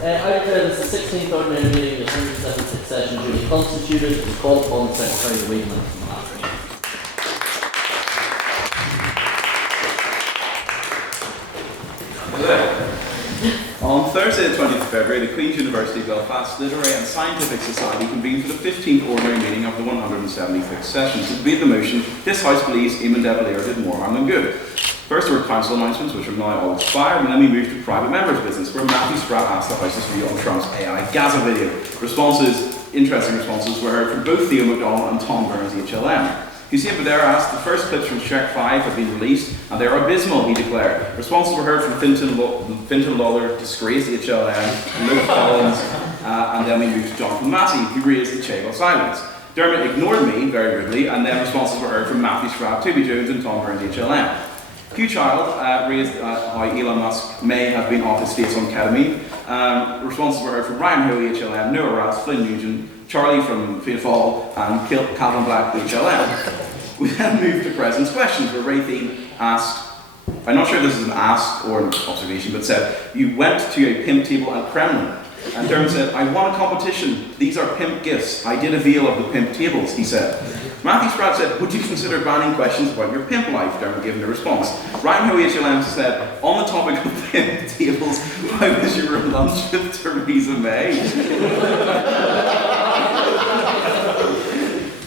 I declare this the 16th ordinary meeting of the 176th session duly constituted and called upon the Secretary to read minutes from the last meeting. On Thursday the 20th of February, the Queen's University Belfast Literary and Scientific Society convened for the 15th ordinary meeting of the 176th session. To debate the motion, this House believes Eamon de Valera did more harm than good. First were council announcements, which are now all expired, and then we moved to private members' business, where Matthew Spratt asked the House's view on Trump's AI Gaza video. Interesting responses were heard from both Theo McDonald and Tom Burns, HLM. Hussein Badera asked the first clips from Shrek 5 have been released, and they're abysmal, he declared. Responses were heard from Fintan Lawler, disgraced HLM, Luke Collins, and then we moved to Jonathan Massey, who raised the Che silence. Dermot ignored me, very rudely, and then responses were heard from Matthew Spratt, Toby Jones, and Tom Burns, HLM. Q Child raised how Elon Musk may have been off his face on ketamine. Responses were heard from Ryan Hoey, HLM, Noah Ras, Flynn Nugent, Charlie from Fianna Fáil, and Calvin Black, HLM. We then moved to President's Questions, where Raytheon asked, I'm not sure if this is an ask or an observation, but said, you went to a pimp table at Kremlin. And Dermot said, I won a competition. These are pimp gifts. I did avail of the pimp tables, he said. Matthew Spratt said, would you consider banning questions about your pimp life? Dermot gave him a response. Ryan Hoey, HLM said, on the topic of pimp tables, how was your lunch with Theresa May?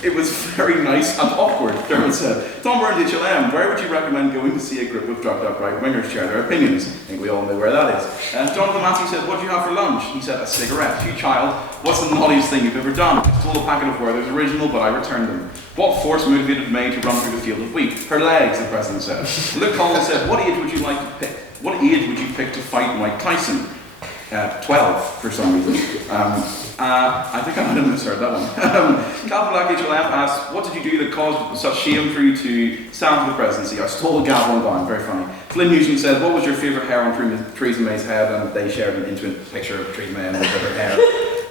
It was very nice and awkward, Dermot said. Tom Burns, HLM, where would you recommend going to see a group of drugged up right-wingers share their opinions? I think we all know where that is. Jonathan Massey said, what do you have for lunch? He said, a cigarette. Hugh Child, what's the naughtiest thing you've ever done? I stole a packet of Werther's Original, but I returned them. What force motivated May to run through the field of wheat? Her legs, the president said. Luke Collins said, what age would you like to pick? What age would you pick to fight Mike Tyson? 12, for some reason. I think I might have misheard that one. Calvin Black, HLM asked, what did you do that caused such shame for you to stand for the presidency? I stole a gavel and gone, very funny. Flynn Nugent said, what was your favourite hair on Theresa May's head? And they shared an intimate picture of Theresa May and her hair.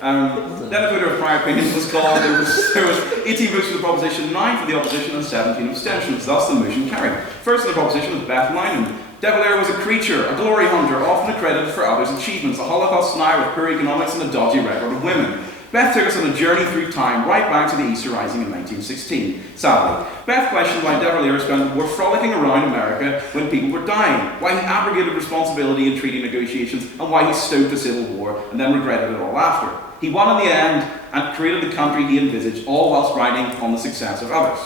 Then a voter of prior opinion was called. There was 18 votes for the proposition, 9 for the opposition, and 17 abstentions. Thus the motion carried. First in the proposition was Beth Minham. De Valera was a creature, a glory hunter, often accredited for others' achievements, a Holocaust denier with poor economics and a dodgy record of women. Beth took us on a journey through time, right back to the Easter Rising in 1916. Sadly, Beth questioned why De Valera spent the war frolicking around America when people were dying, why he abrogated responsibility in treaty negotiations, and why he stoked the Civil War and then regretted it all after. He won in the end and created the country he envisaged, all whilst riding on the success of others.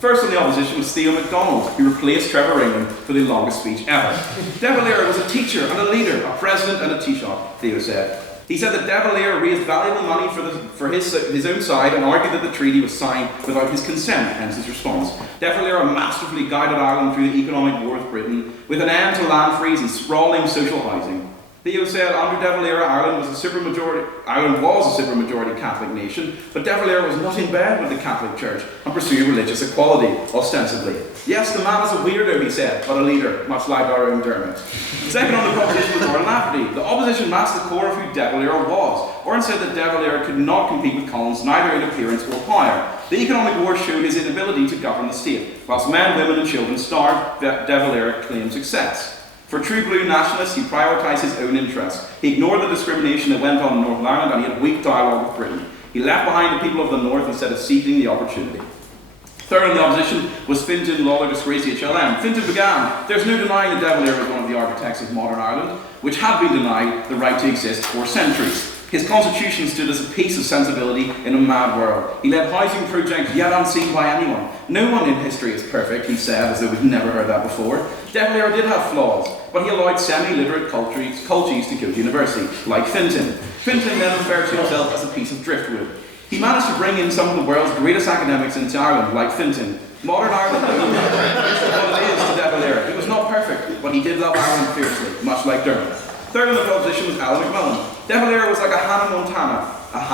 First on the opposition was Theo McDonald, who replaced Trevor England for the longest speech ever. De Valera was a teacher and a leader, a president and a Taoiseach, Theo said. He said that De Valera raised valuable money for his own side and argued that the treaty was signed without his consent, hence his response. De Valera masterfully guided Ireland through the economic war with Britain, with an end to land freeze and sprawling social housing. Theo said under De Valera, Ireland was a supermajority Catholic nation, but De Valera was not in bed with the Catholic Church and pursued religious equality, ostensibly. Yes, the man is a weirdo, he said, but a leader, much like our own Dermot. Second on the proposition was Oran Lafferty. The opposition masked the core of who De Valera was. Oran said that De Valera could not compete with Collins, neither in appearance or power. The economic war showed his inability to govern the state. Whilst men, women and children starved, De Valera claimed success. For true blue nationalists, he prioritised his own interests. He ignored the discrimination that went on in Northern Ireland, and he had weak dialogue with Britain. He left behind the people of the North instead of seizing the opportunity. Third in the opposition was Fintan Lawler, disgraced HLM. Fintan began, there's no denying that De Valera was one of the architects of modern Ireland, which had been denied the right to exist for centuries. His constitution stood as a piece of sensibility in a mad world. He led housing projects yet unseen by anyone. No one in history is perfect, he said, as though we'd never heard that before. De Valera did have flaws, but he allowed semi-literate cultures to go to university, like Fintan. Fintan then referred to himself as a piece of driftwood. He managed to bring in some of the world's greatest academics into Ireland, like Fintan. Modern Ireland is what it is to De Valera. He was not perfect, but he did love Ireland fiercely, much like Dermot. Third in the proposition was Alan McMillan. De Valera was like a Hannah Montana. I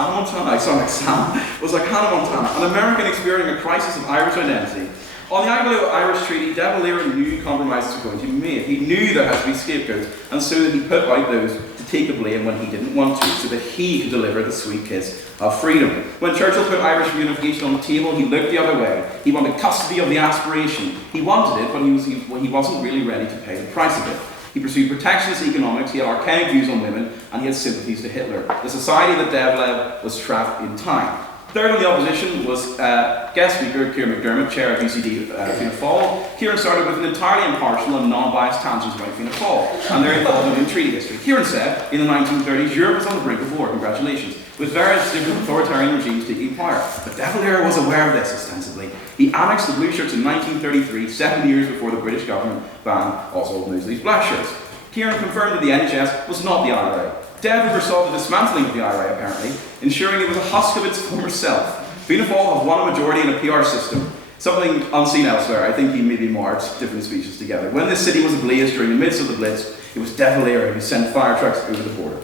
sound like Sam. Was like Hannah Montana, an American experiencing a crisis of Irish identity. On the Anglo-Irish Treaty, De Valera knew compromises were going to be made. He knew there had to be scapegoats, and so that he put out those to take the blame when he didn't want to, so that he could deliver the sweet kiss of freedom. When Churchill put Irish reunification on the table, he looked the other way. He wanted custody of the aspiration. He wanted it, but he wasn't really ready to pay the price of it. He pursued protectionist economics, he had archaic views on women, and he had sympathies to Hitler. The society that Dev led was trapped in time. Third on the opposition was guest speaker Kieran McDermott, chair of UCD Fianna Fáil. Kieran started with an entirely impartial and non-biased tangent about Fianna Fáil and their involvement in treaty history. Kieran said, in the 1930s, Europe was on the brink of war, congratulations, with various different authoritarian regimes taking power. But De Valera was aware of this, ostensibly. He annexed the blue shirts in 1933, 7 years before the British government banned Oswald Mosley's black shirts. Kieran confirmed that the NHS was not the IRA. Dev oversaw the dismantling of the IRA, apparently, ensuring it was a husk of its former self. Fianna Fáil have won a majority in a PR system, something unseen elsewhere. I think he maybe marched different speeches together. When this city was ablaze during the midst of the Blitz, it was De Valera who sent fire trucks over the border.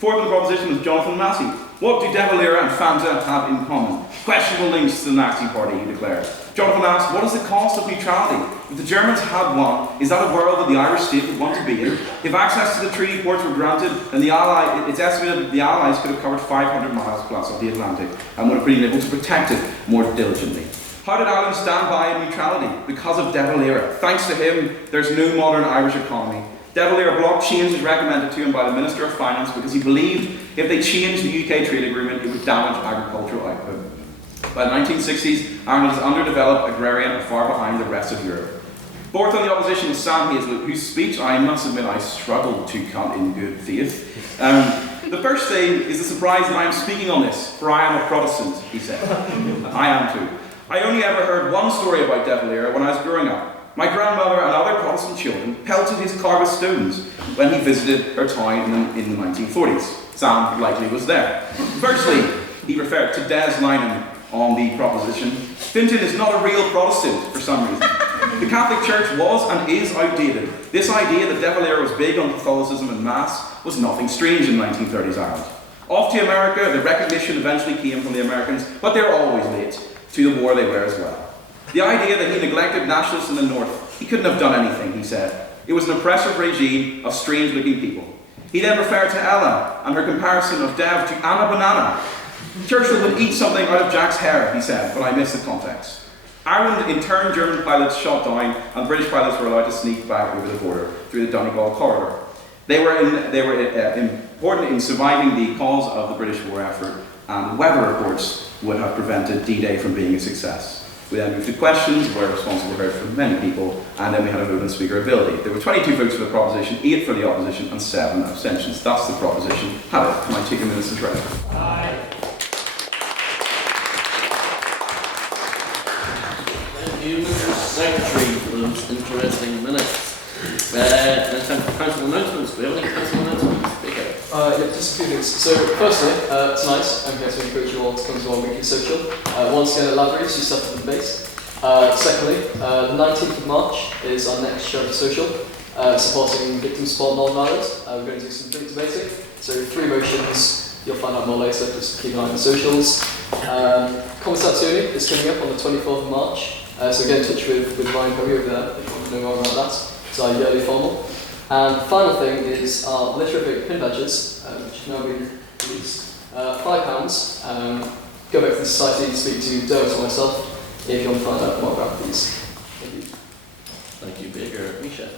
Fourth on the proposition was Jonathan Massey. What do De Valera and Fanta have in common? Questionable links to the Nazi Party, he declared. Jonathan asked, what is the cost of neutrality? If the Germans had won, is that a world that the Irish state would want to be in? If access to the treaty ports were granted, then it's estimated that the Allies could have covered 500 miles plus of the Atlantic and would have been able to protect it more diligently. How did Ireland stand by in neutrality? Because of De Valera. Thanks to him, there's no modern Irish economy. De Valera blocked changes recommended to him by the Minister of Finance because he believed if they changed the UK trade agreement, it would damage agricultural output. By the 1960s, Ireland is underdeveloped, agrarian, and far behind the rest of Europe. Fourth on the opposition is Sam Hazlitt, whose speech I must admit I struggled to cut in good faith. The first thing is the surprise that I am speaking on this, for I am a Protestant, he said. I am too. I only ever heard one story about De Valera when I was growing up. My grandmother and other Protestant children pelted his car with stones when he visited her town in the 1940s. Sam likely was there. Firstly, he referred to Des Lynam on the proposition, Fintan is not a real Protestant for some reason. The Catholic Church was and is outdated. This idea that De Valera was big on Catholicism and Mass was nothing strange in 1930s Ireland. Off to America, the recognition eventually came from the Americans, but they were always late. To the war they were as well. The idea that he neglected nationalists in the north, he couldn't have done anything, he said. It was an oppressive regime of strange-looking people. He then referred to Ella and her comparison of Dev to Anna Banana. Churchill would eat something out of Jack's hair, he said, but I missed the context. Ireland, in turn, German pilots shot down, and British pilots were allowed to sneak back over the border through the Donegal corridor. They were important in surviving the cause of the British war effort, and weather reports would have prevented D-Day from being a success. We then moved to questions, where responses were heard from many people, and then we had a vote on speaker ability. There were 22 votes for the proposition, 8 for the opposition, and 7 abstentions. That's the proposition. Have it. Can I take a minute as read? Aye. Thank you, Mr. Secretary, for those interesting minutes. Now time for council announcements. Do we have any council announcements? Speak out. Yeah, just a few things. So, firstly, tonight I'm here to encourage you all to come to our weekly social. Once again at Lavery's, you suffer the base. Secondly, the 19th of March is our next charity social, supporting victim support and non-violence. We're going to do some big debating. So, 3 motions, you'll find out more later, just keep an eye on the socials. Conversazione is coming up on the 24th of March, so get in touch with Ryan Curry over there if you want to know more about that. It's our yearly formal. And the final thing is our literary pin badges, which have now been released. £5. Go back to the society, speak to Dermot or myself if you want to find out more about these. Thank you. Thank you, Baker. Misha.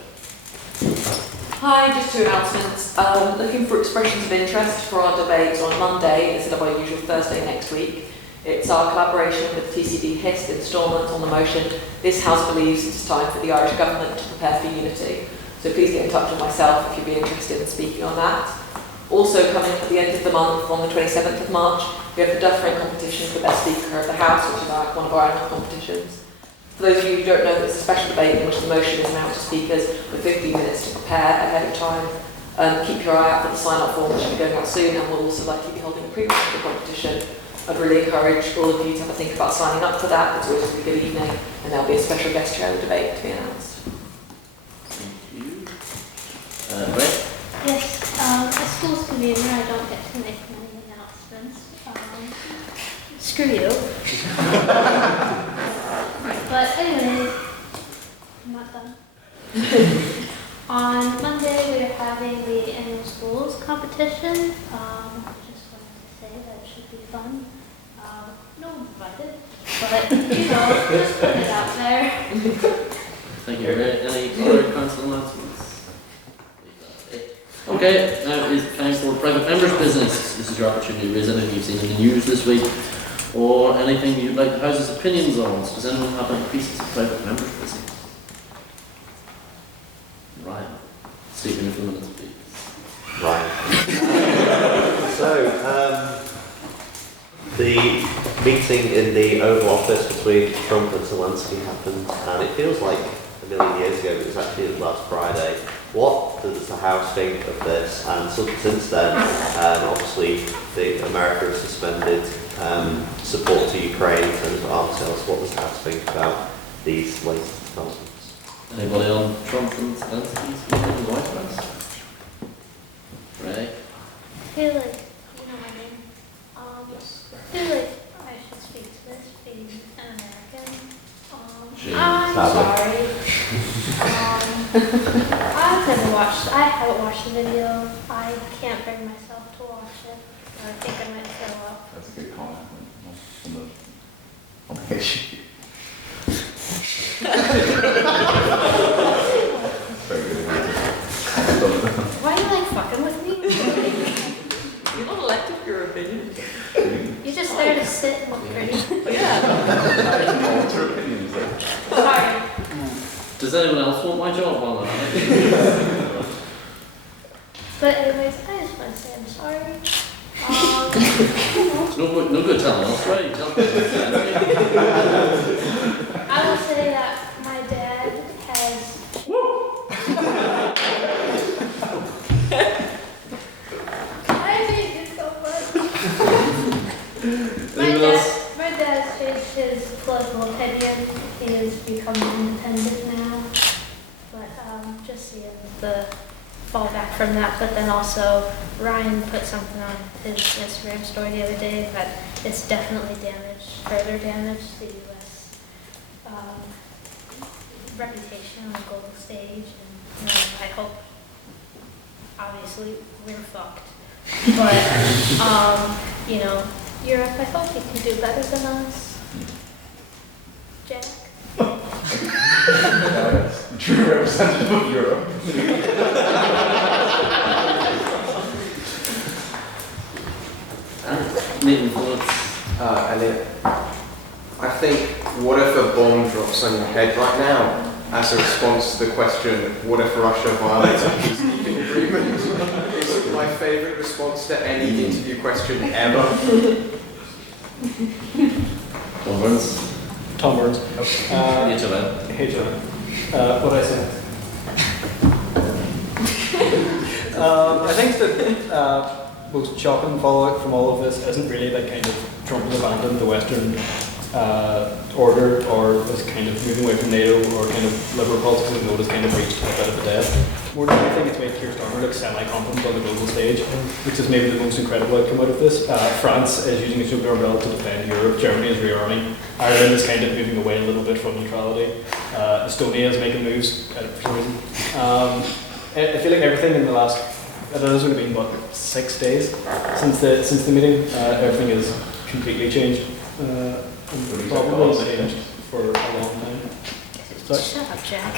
Hi, just 2 announcements. Looking for expressions of interest for our debate on Monday instead of our usual Thursday next week. It's our collaboration with TCD HIST instalment on the motion, This House believes it's time for the Irish Government to prepare for unity. So please get in touch with myself if you'd be interested in speaking on that. Also coming at the end of the month, on the 27th of March, we have the Duffering competition for Best Speaker of the House, which is one of our annual competitions. For those of you who don't know, it's a special debate in which the motion is announced to speakers with 15 minutes to prepare ahead of time. Keep your eye out for the sign-up form, which will be going out soon, and we'll also likely be holding a preview of the competition. I'd really encourage all of you to have a think about signing up for that. It's always a good evening, and there'll be a special guest chair of the debate to be announced. Thank you. Ray? Yes, as school's convener, I don't get to make many announcements. Screw you. But anyways, I'm not done. On Monday, we're having the annual schools competition. Just wanted to say that it should be fun. No one invited, but just put it out there. Thank you, Ray. Any other council announcements? Okay, now is time for private members' business. This is your opportunity to raise anything you've seen in the news this week, or anything you'd like the House's opinions on. So does anyone have any pieces of private members' business? Ryan, Stephen, if you want to speak. Right. So, the meeting in the Oval Office between Trump and Zelensky happened, and it feels like a million years ago, but it was actually last Friday. What does the House think of this? And so, since then, obviously, America has suspended support to Ukraine in terms of arms sales. What does the House think about these latest developments? Anybody on Trump and Zelensky's meeting in the White House? Ray? I feel like, you know my name, I feel like I should speak to this being an American. I'm sorry. I haven't watched the video. I can't bring myself to watch it. I think I might throw up. That's a good comment on the issue. Very good. Why are you like fucking with me? You're not elected for your opinion. You're just there to sit and look pretty. Yeah. What's your opinions there? Sorry. Does anyone else want my job while I'm at it? But anyways, I just want to say I'm sorry. It's no good telling us, right? Tell me. I will say that my dad has. I think it's so funny. My dad's changed his political opinion. He has become independent now. But just seeing the fallback from that. But then also, Ryan put something on his Instagram story the other day that it's definitely further damaged the U.S. Reputation on the global stage. And I hope, obviously, we're fucked. But, Europe, I hope we can do better than us. Jack? True representative of Europe. Nathan Phillips. Elliott, I think, what if a bomb drops on your head right now as a response to the question, what if Russia violates a peacekeeping agreement? It's my favourite response to any interview question ever. Tom Burns. Tom Burns. HLN. HLN. What did I say? I think that most shocking fallout from all of this isn't really that kind of Trump has abandoned the Western order, or is kind of moving away from NATO, or kind of liberal politics we know has kind of reached a bit of a death. More than anything, it's made Keir Starmer look semi-competent on the global stage, which is maybe the most incredible outcome out of this. France is using its nuclear umbrella to defend Europe. Germany is rearming. Ireland is kind of moving away a little bit from neutrality. Estonia is making moves for some reason. I feel like everything in the last, it has only been about 6 days since the meeting. Everything is completely changed. And probably changed for a long time. Shut up, Jack.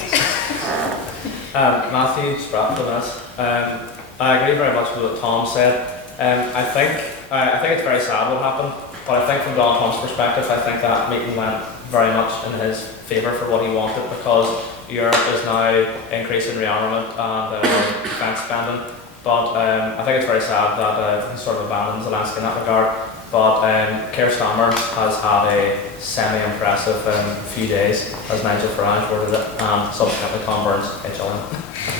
Matthew Stratford. I agree very much with what Tom said. I think it's very sad what happened, but I think from Donald Trump's perspective, I think that meeting went very much in his favour for what he wanted, because Europe is now increasing rearmament and defence spending. But I think it's very sad that he sort of abandons Zelensky in that regard. But Keir Starmer has had a semi-impressive few days, as Nigel Farage worded it, and subsequently Tom Burns, HLN.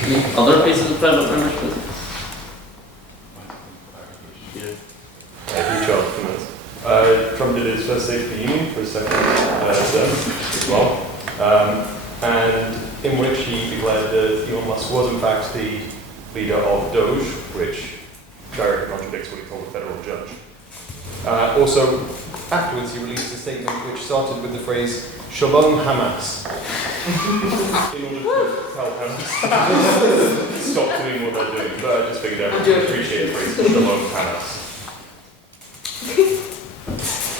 Any other pieces of private membership? Trump did his first State of the Union for his second term as well, and in which he declared that Elon Musk was in fact the leader of Doge, which directly contradicts what he told a federal judge. Also, afterwards he released a statement which started with the phrase "Shalom Hamas," in order to tell Hamas stop doing what they're doing. But I just figured everyone would appreciate the phrase "Shalom Hamas."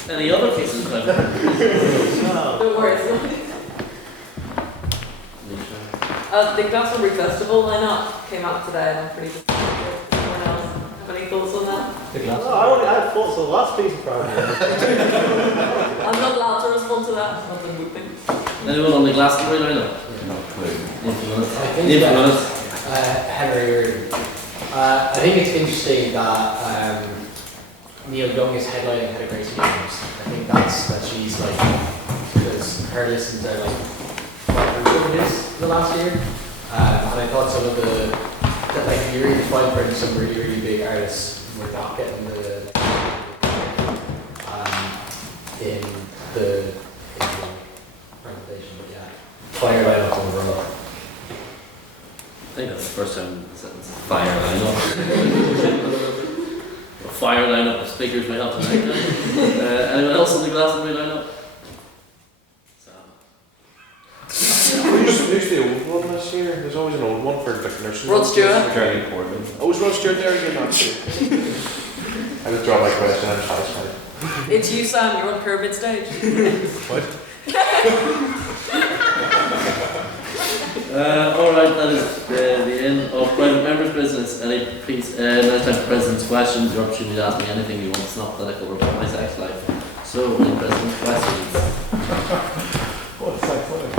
Any other pieces of private membership? Don't worry. The Glastonbury Festival lineup came out today, and I'm pretty disappointed. The glass. I had thoughts on the last piece of program. I'm not allowed to respond to that. Nothing would be. Anyone on the Glastonbury lineup? Henry, I think it's interesting that Neil Young is headlining Head of Gracie Games. I think that she's like, because her listens are like 500 hits the last year, and I thought some of that like you really find for some really big artists were not getting the in the presentation, but yeah, fire right up on the road. I think that's the first time the sentence fire lineup. Fire lineup of speakers we have tonight. Anyone else on the Glastonbury lineup? Who's the old one this year? There's always an old one for like nursing. Rod Stewart. Oh, is Rod Stewart there again? I withdraw my question, I'm satisfied. It's you, Sam. You're on Pyramid stage. What? Alright, that is the end of private members' business. Any piece, now time for President's questions. Your opportunity to ask me anything you want. It's not political or about my sex life. So, any President's questions? What sex life?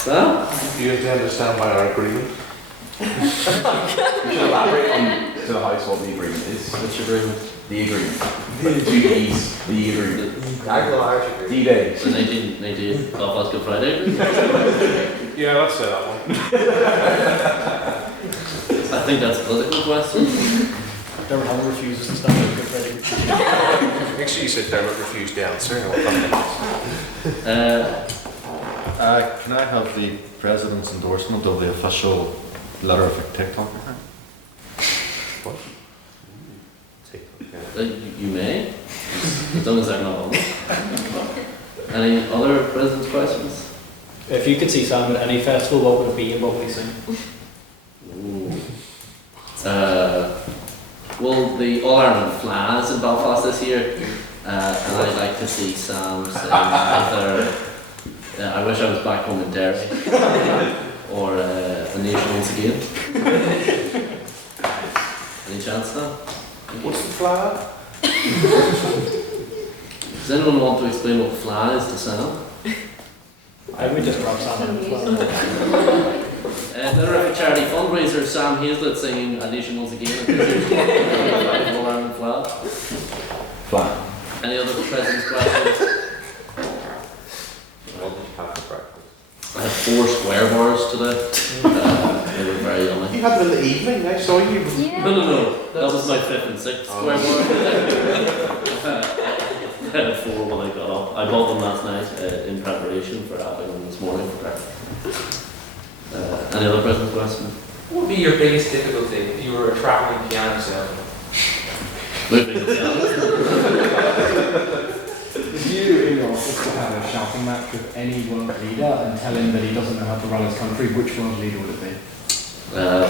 Sam? Do you intend to stand by our agreement? You should elaborate on to the House what the agreement is. Which agreement? The agreement. The two D's. The agreement. Anglo-Irish agreement. D-Day. The 1998 Belfast Good Friday? Yeah, let's say that one. I think that's a political question. Dermot refuses to stand up for Freddie. Make sure you sit down and refuse to answer. Can I have the President's endorsement of the official letter of TikTok account? What? You may, as long as I'm not on it. Any other President's questions? If you could see Sam at any festival, what would it be and what would he sing? Ooh. Well, the All Ireland Flies in Belfast this year, and I'd like to see Sam sing either I Wish I Was Back Home in Derry or The Nation Once Again. Any chance, Sam? What's the flag? Does anyone want to explain what fly is to Sam? I would just grab Sam in as well. They're a charity fundraiser. Sam Hazlett singing A Nation Once Again. All Ireland flag. Flag. Any other President's questions? What did you have for breakfast? I had 4 square bars today. They were very yummy. You had them in the evening, I saw you. Yeah. No. That was my 5th and 6th square bar. I had 4 when I got up. I bought them last night in preparation for having them this morning for breakfast. Any other President's questions? What would be your biggest difficulty if you were a travelling piano salesman? Moving the piano. If you in your office could have a shouting match with any world leader and tell him that he doesn't know how to run his country, which world leader would it be?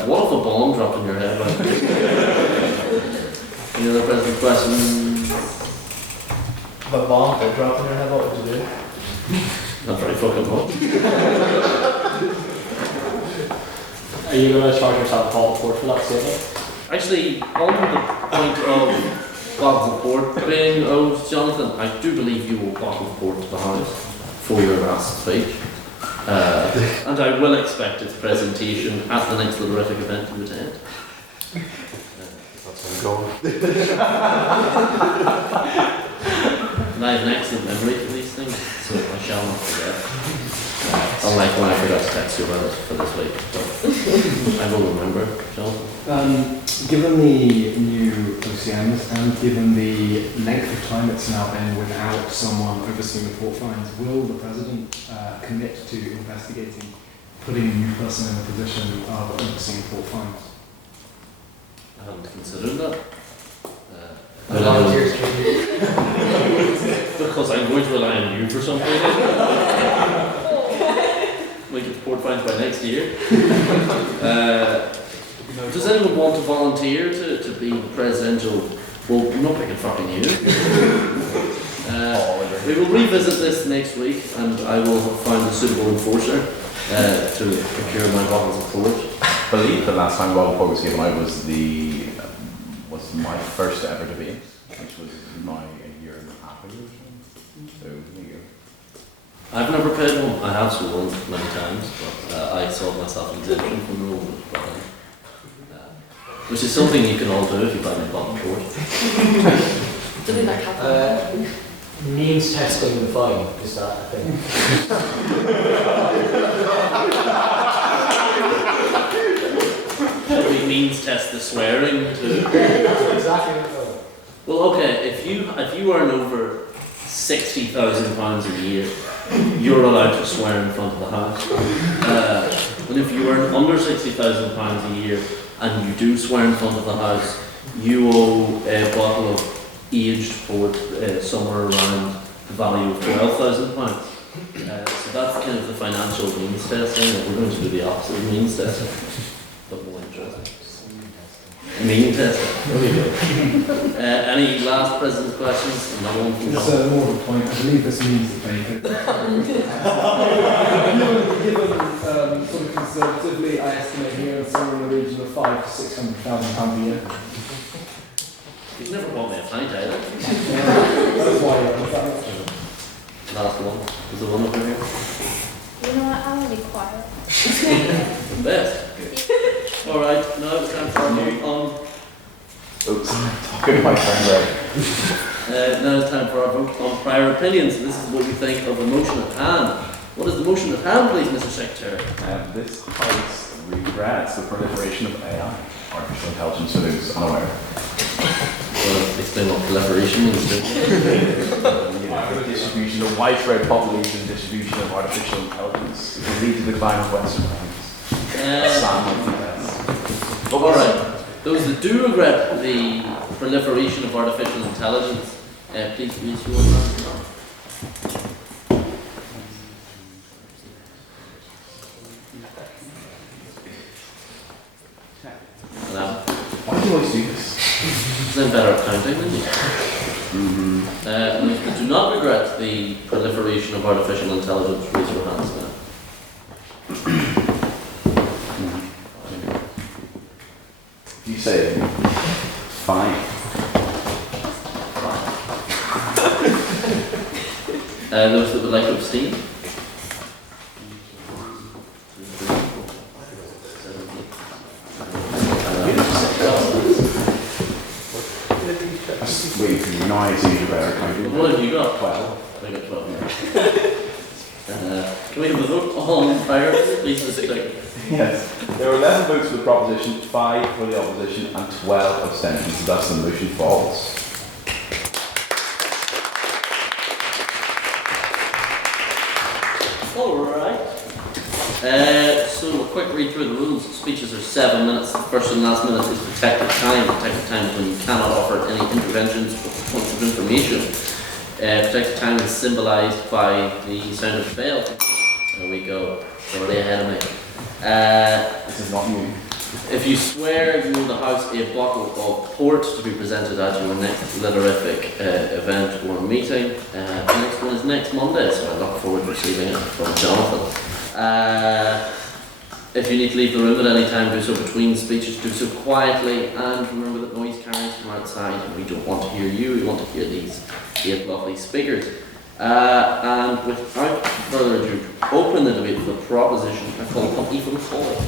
What if a bomb dropped in your head? Like? Any other President's questions? If a bomb did drop in your head, what would you do? Not very fucking much. Are you going to charge yourself a call for that statement? Actually, on the point of bottles of port being owed, Jonathan, I do believe you will bottle of port to the House for your last speech. And I will expect its presentation at the next Prolific event you attend. That's where I'm going. And I have an excellent memory for these things, so I shall not forget. Unlike when I forgot to text you about it for this week, but I will remember, Jonathan. Given the new OCMs and given the length of time it's now been without someone overseeing the port fines, will the President commit to investigating putting a new person in the position of overseeing port fines? I haven't considered that. Volunteers can you? Because I'm going to rely on you for something. We get the port fines by next year. Does anyone want to volunteer to be presidential? Well, I'm not picking fucking you. We will revisit this next week, and I will find a suitable enforcer to procure my bottles of port. believe the last time Royal Report was given out was my first ever debate, which was now a year and a half ago. So there you go. I've never paid one. I have sworn many times, but I sought myself an exemption from the rule, which is something you can all do if you buy me a bottle of port. Means testing the fine, is that a thing? It means test the swearing too. That's exactly what. Well, okay, if you earn over £60,000 a year, you're allowed to swear in front of the house. And if you earn under £60,000 a year and you do swear in front of the house, you owe a bottle of aged port somewhere around the value of £12,000. So that's kind of the financial means testing. We're going to do the opposite of means testing, but more interesting. Mean testing. There we go. Any last President's questions? Another one from John. More of a point. I believe this means that they could. Given sort of conservatively, I estimate here somewhere in the region of £500,000 to £600,000 a year. He's never bought me a pint either. That's why Last one. Was the one over here? You know what? I want to be quiet. Best. Alright, now it's time for our vote on. Oops, talking to my friend now it's time for our vote on prior opinions. This is what we think of the motion at hand. What is the motion at hand, please, Mr. Secretary? This House regrets the proliferation of AI, artificial intelligence, for those unaware. Well, explain what proliferation means to Distribution, the widespread population distribution of artificial intelligence will lead to the decline of Western lands. Alright, those that do regret the proliferation of artificial intelligence, please raise your hand now. Why do you always do this? I'm better at counting than you. Those that do not regret the proliferation of artificial intelligence, raise your hands now. You say fine. Those that would like to abstain? Wait, now I see you better counting. What have you got? 12. I got 12 now. Can we have a vote on prior, please, Mr. Secretary? Yes. There were 11 votes for the proposition, 5 for the opposition, and 12 abstentions. Thus, the motion falls. Alright. So a quick read through the rules. Speeches are 7 minutes. The first and last minute is protected time. Protected time is when you cannot offer any interventions or points of information. Protected time is symbolised by the sound of the bell. There we go. Already ahead of me. This is not new. If you swear you owe the House a bottle of port to be presented at your next literarific event or meeting, the next one is next Monday, so I look forward to receiving it from Jonathan. If you need to leave the room at any time, do so between speeches, do so quietly, and remember that noise carries from outside, and we don't want to hear you, we want to hear these 8 lovely speakers. And without further ado, to open the debate for the proposition, I call upon Aoife McAuley.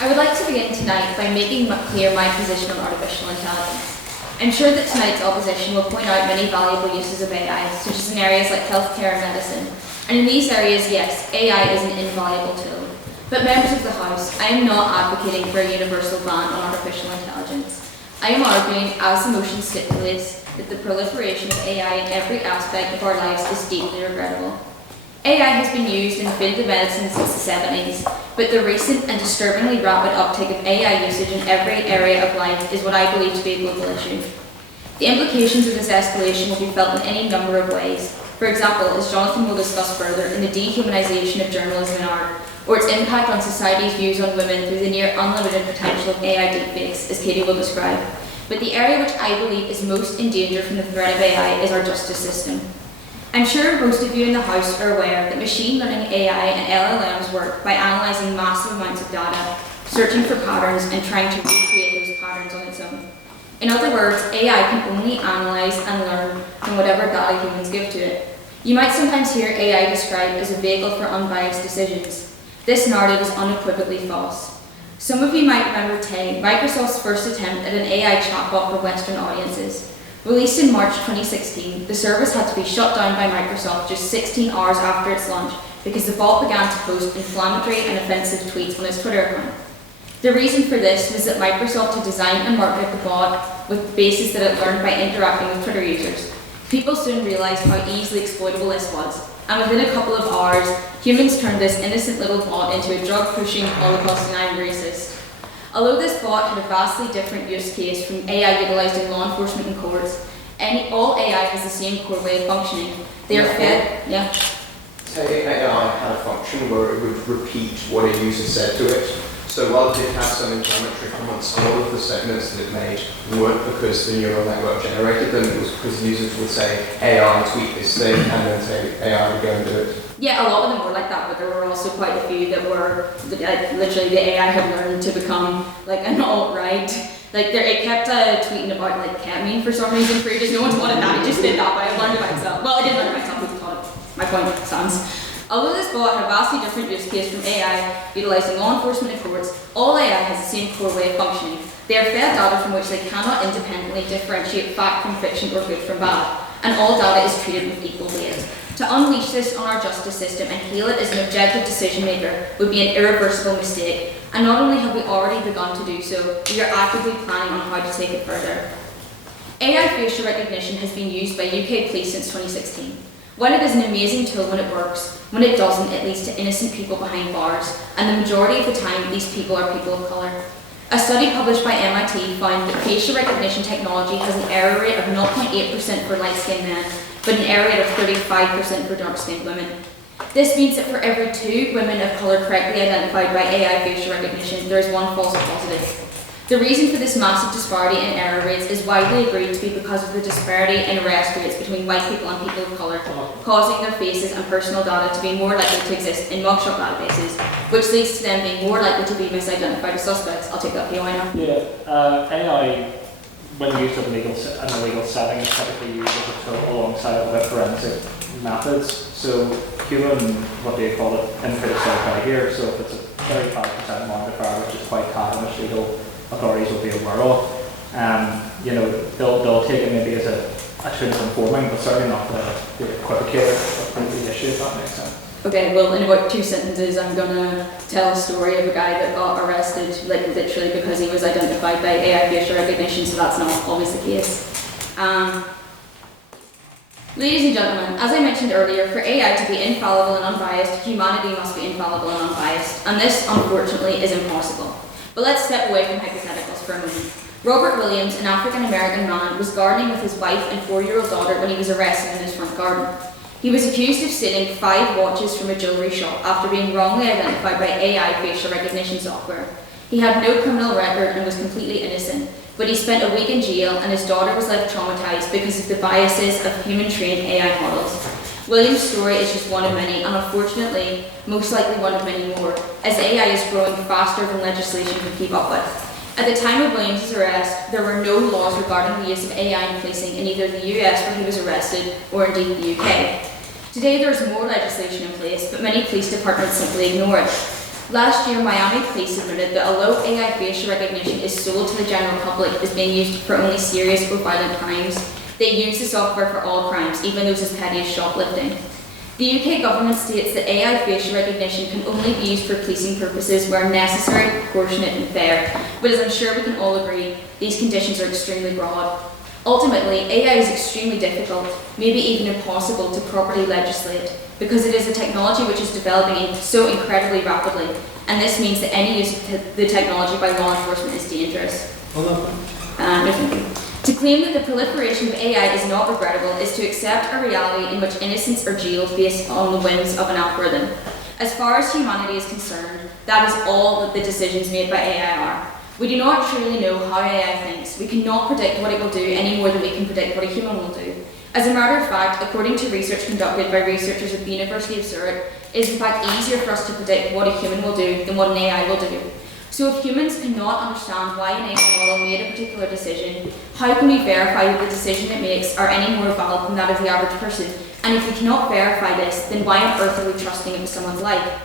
I would like to begin tonight by making clear my position on artificial intelligence. I'm sure that tonight's opposition will point out many valuable uses of AI, such as in areas like healthcare and medicine. And in these areas, yes, AI is an invaluable tool. But members of the House, I am not advocating for a universal ban on artificial intelligence. I am arguing, as the motion stipulates, that the proliferation of AI in every aspect of our lives is deeply regrettable. AI has been used in the field of medicine since the 70s, but the recent and disturbingly rapid uptake of AI usage in every area of life is what I believe to be a global issue. The implications of this escalation will be felt in any number of ways. For example, as Jonathan will discuss further, in the dehumanisation of journalism and art, or its impact on society's views on women through the near unlimited potential of AI deepfakes, as Katie will describe. but the area which I believe is most in danger from the threat of AI is our justice system. I'm sure most of you in the House are aware that machine learning, AI and LLMs work by analysing massive amounts of data, searching for patterns and trying to recreate those patterns on its own. In other words, AI can only analyse and learn from whatever data humans give to it. You might sometimes hear AI described as a vehicle for unbiased decisions. This narrative is unequivocally false. Some of you might remember Tay, Microsoft's first attempt at an AI chatbot for Western audiences. Released in March 2016, the service had to be shut down by Microsoft just 16 hours after its launch because the bot began to post inflammatory and offensive tweets on its Twitter account. The reason for this was that Microsoft had designed and marketed the bot with the basis that it learned by interacting with Twitter users. People soon realised how easily exploitable this was, and within a couple of hours, humans turned this innocent little bot into a drug-pushing, Holocaust-denying racist. Although this bot had a vastly different use case from AI utilised in law enforcement and courts, all AI has the same core way of functioning. They are fed, yeah. Say AI had a function where it would repeat what a user said to it. So while it did have some inflammatory comments, a lot of the segments that it made weren't because the neural network generated them, it was because users would say, AI, tweet this thing, and then say, AI would go and do it. Yeah, a lot of them were like that, but there were also quite a few that were, literally the AI had learned to become like an alt-right. Like it kept tweeting about like ketamine for some reason for ages. No one wanted that, it just did that, but I learned it by itself. Well, I didn't learn it myself, people taught it. My point stands. Although this bot had a vastly different use case from AI utilised in law enforcement and courts, all AI has the same core way of functioning. They are fed data from which they cannot independently differentiate fact from fiction or good from bad, and all data is treated with equal weight. To unleash this on our justice system and hail it as an objective decision maker would be an irreversible mistake, and not only have we already begun to do so, we are actively planning on how to take it further. AI facial recognition has been used by UK police since 2016. While it is an amazing tool when it works, when it doesn't, it leads to innocent people behind bars, and the majority of the time, these people are people of colour. A study published by MIT found that facial recognition technology has an error rate of 0.8% for light-skinned men, but an error rate of 35% for dark-skinned women. This means that for every 2 women of colour correctly identified by AI facial recognition, there is 1 false positive. The reason for this massive disparity in error rates is widely agreed to be because of the disparity in arrest rates between white people and people of colour, causing their faces and personal data to be more likely to exist in mugshot databases, which leads to them being more likely to be misidentified as suspects. I'll take that POI now. Yeah, AI, when used in a legal setting, is typically used as a tool alongside with forensic methods. So human, what do you call it, input is certified here. So if it's a 35% modifier, which is quite high, which legal authorities will be aware of, they'll take it maybe as a tool of informing, but certainly not the equivocator of the issue, if that makes sense. Okay, well, in about 2 sentences, I'm gonna tell a story of a guy that got arrested, like literally because he was identified by AI facial recognition, so that's not always the case. Ladies and gentlemen, as I mentioned earlier, for AI to be infallible and unbiased, humanity must be infallible and unbiased, and this, unfortunately, is impossible. But let's step away from hypotheticals for a moment. Robert Williams, an African-American man, was gardening with his wife and 4-year-old daughter when he was arrested in his front garden. He was accused of stealing 5 watches from a jewellery shop after being wrongly identified by AI facial recognition software. He had no criminal record and was completely innocent, but he spent a week in jail and his daughter was left traumatised because of the biases of human-trained AI models. Williams' story is just one of many, and unfortunately, most likely one of many more, as AI is growing faster than legislation can keep up with. At the time of Williams' arrest, there were no laws regarding the use of AI in policing in either the US where he was arrested, or indeed the UK. Today there is more legislation in place, but many police departments simply ignore it. Last year, Miami police admitted that although AI facial recognition is sold to the general public as being used for only serious or violent crimes, they use the software for all crimes, even those as petty as shoplifting. The UK government states that AI facial recognition can only be used for policing purposes where necessary, proportionate and fair, but as I'm sure we can all agree, these conditions are extremely broad. Ultimately, AI is extremely difficult, maybe even impossible to properly legislate, because it is a technology which is developing so incredibly rapidly, and this means that any use of the technology by law enforcement is dangerous. To claim that the proliferation of AI is not regrettable is to accept a reality in which innocents are jailed based on the whims of an algorithm. As far as humanity is concerned, that is all that the decisions made by AI are. We do not truly know how AI thinks. We cannot predict what it will do any more than we can predict what a human will do. As a matter of fact, according to research conducted by researchers at the University of Zurich, it is in fact easier for us to predict what a human will do than what an AI will do. So if humans cannot understand why an AI model made a particular decision, how can we verify that the decision it makes are any more valid than that of the average person? And if we cannot verify this, then why on earth are we trusting it with someone's life?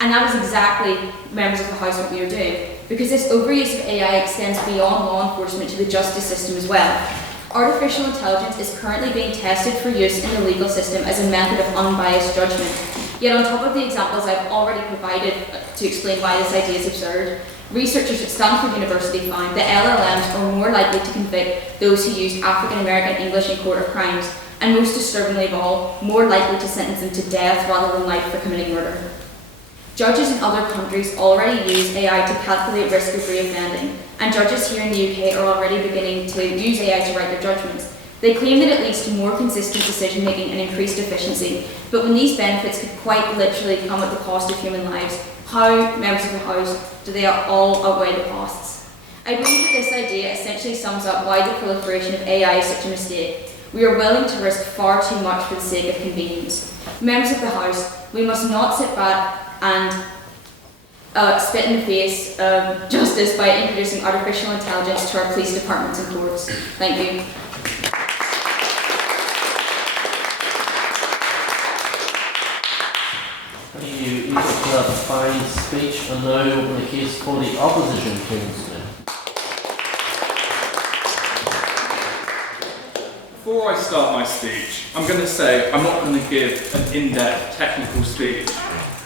And that is exactly, members of the House, what we are doing, because this overuse of AI extends beyond law enforcement to the justice system as well. Artificial intelligence is currently being tested for use in the legal system as a method of unbiased judgment. Yet on top of the examples I've already provided to explain why this idea is absurd, researchers at Stanford University found that LLMs are more likely to convict those who use African American English in court of crimes, and most disturbingly of all, more likely to sentence them to death rather than life for committing murder. Judges in other countries already use AI to calculate risk of reoffending, and judges here in the UK are already beginning to use AI to write their judgments. They claim that it leads to more consistent decision making and increased efficiency, but when these benefits could quite literally come at the cost of human lives, how, members of the House, do they all outweigh the costs? I believe that this idea essentially sums up why the proliferation of AI is such a mistake. We are willing to risk far too much for the sake of convenience. Members of the House, we must not sit back and spit in the face of justice by introducing artificial intelligence to our police departments and courts. Thank you. Thank you, Aoife, for that fine speech, and now open the case for the opposition, Kingsman. Before I start my speech, I'm going to say I'm not going to give an in-depth technical speech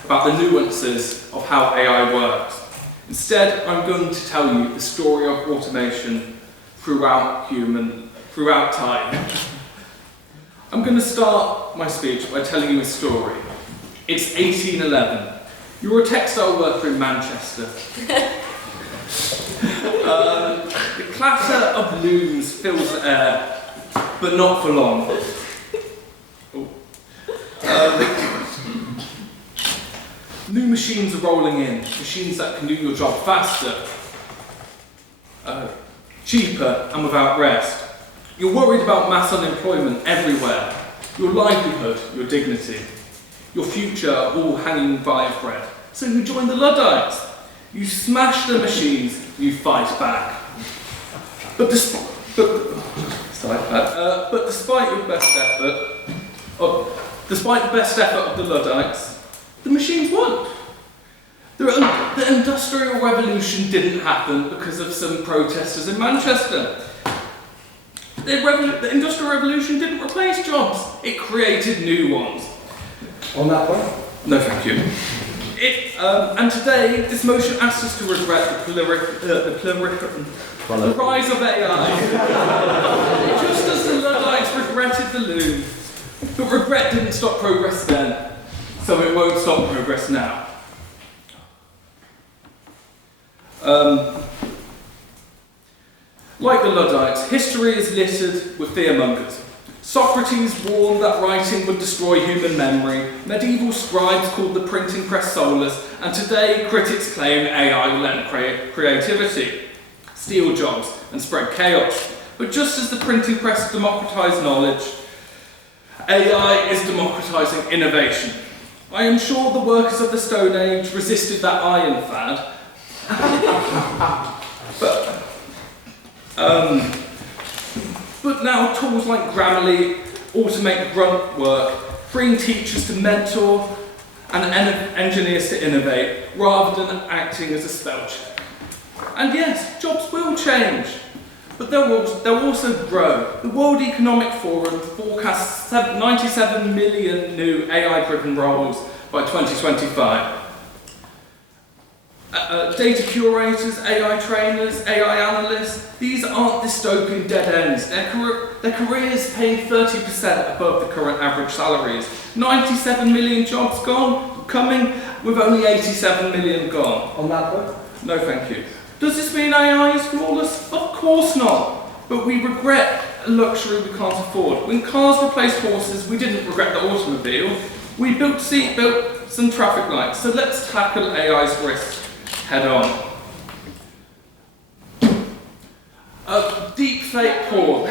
about the nuances of how AI works. Instead, I'm going to tell you the story of automation throughout time. I'm going to start my speech by telling you a story. It's 1811. You're a textile worker in Manchester. The clatter of looms fills the air, but not for long. New machines are rolling in, machines that can do your job faster, cheaper and without rest. You're worried about mass unemployment everywhere, your livelihood, your dignity, your future are all hanging by a thread. So you join the Luddites. You smash the machines, you fight back. But despite your best effort, despite the best effort of the Luddites, the machines won. The Industrial Revolution didn't happen because of some protesters in Manchester. The Industrial Revolution didn't replace jobs, it created new ones. On that point? No, thank you. And today, this motion asks us to regret the rise of AI. Just as the Luddites regretted the loom, but regret didn't stop progress then, so it won't stop progress now. Like the Luddites, history is littered with fearmongers. Socrates warned that writing would destroy human memory, medieval scribes called the printing press soulless, and today critics claim AI will end creativity, steal jobs, and spread chaos. But just as the printing press democratised knowledge, AI is democratising innovation. I am sure the workers of the Stone Age resisted that iron fad, but now tools like Grammarly automate grunt work, freeing teachers to mentor and engineers to innovate, rather than acting as a spell check. And yes, jobs will change, but they'll also grow. The World Economic Forum forecasts 97 million new AI-driven roles by 2025. Data curators, AI trainers, AI analysts, these aren't dystopian dead ends. Their careers paying 30% above the current average salaries. 97 million jobs coming with only 87 million gone. On that point? No, thank you. Does this mean AI is flawless? Of course not. But we regret a luxury we can't afford. When cars replaced horses, we didn't regret the automobile. We built seatbelts and traffic lights. So let's tackle AI's risks head on. Deepfake porn.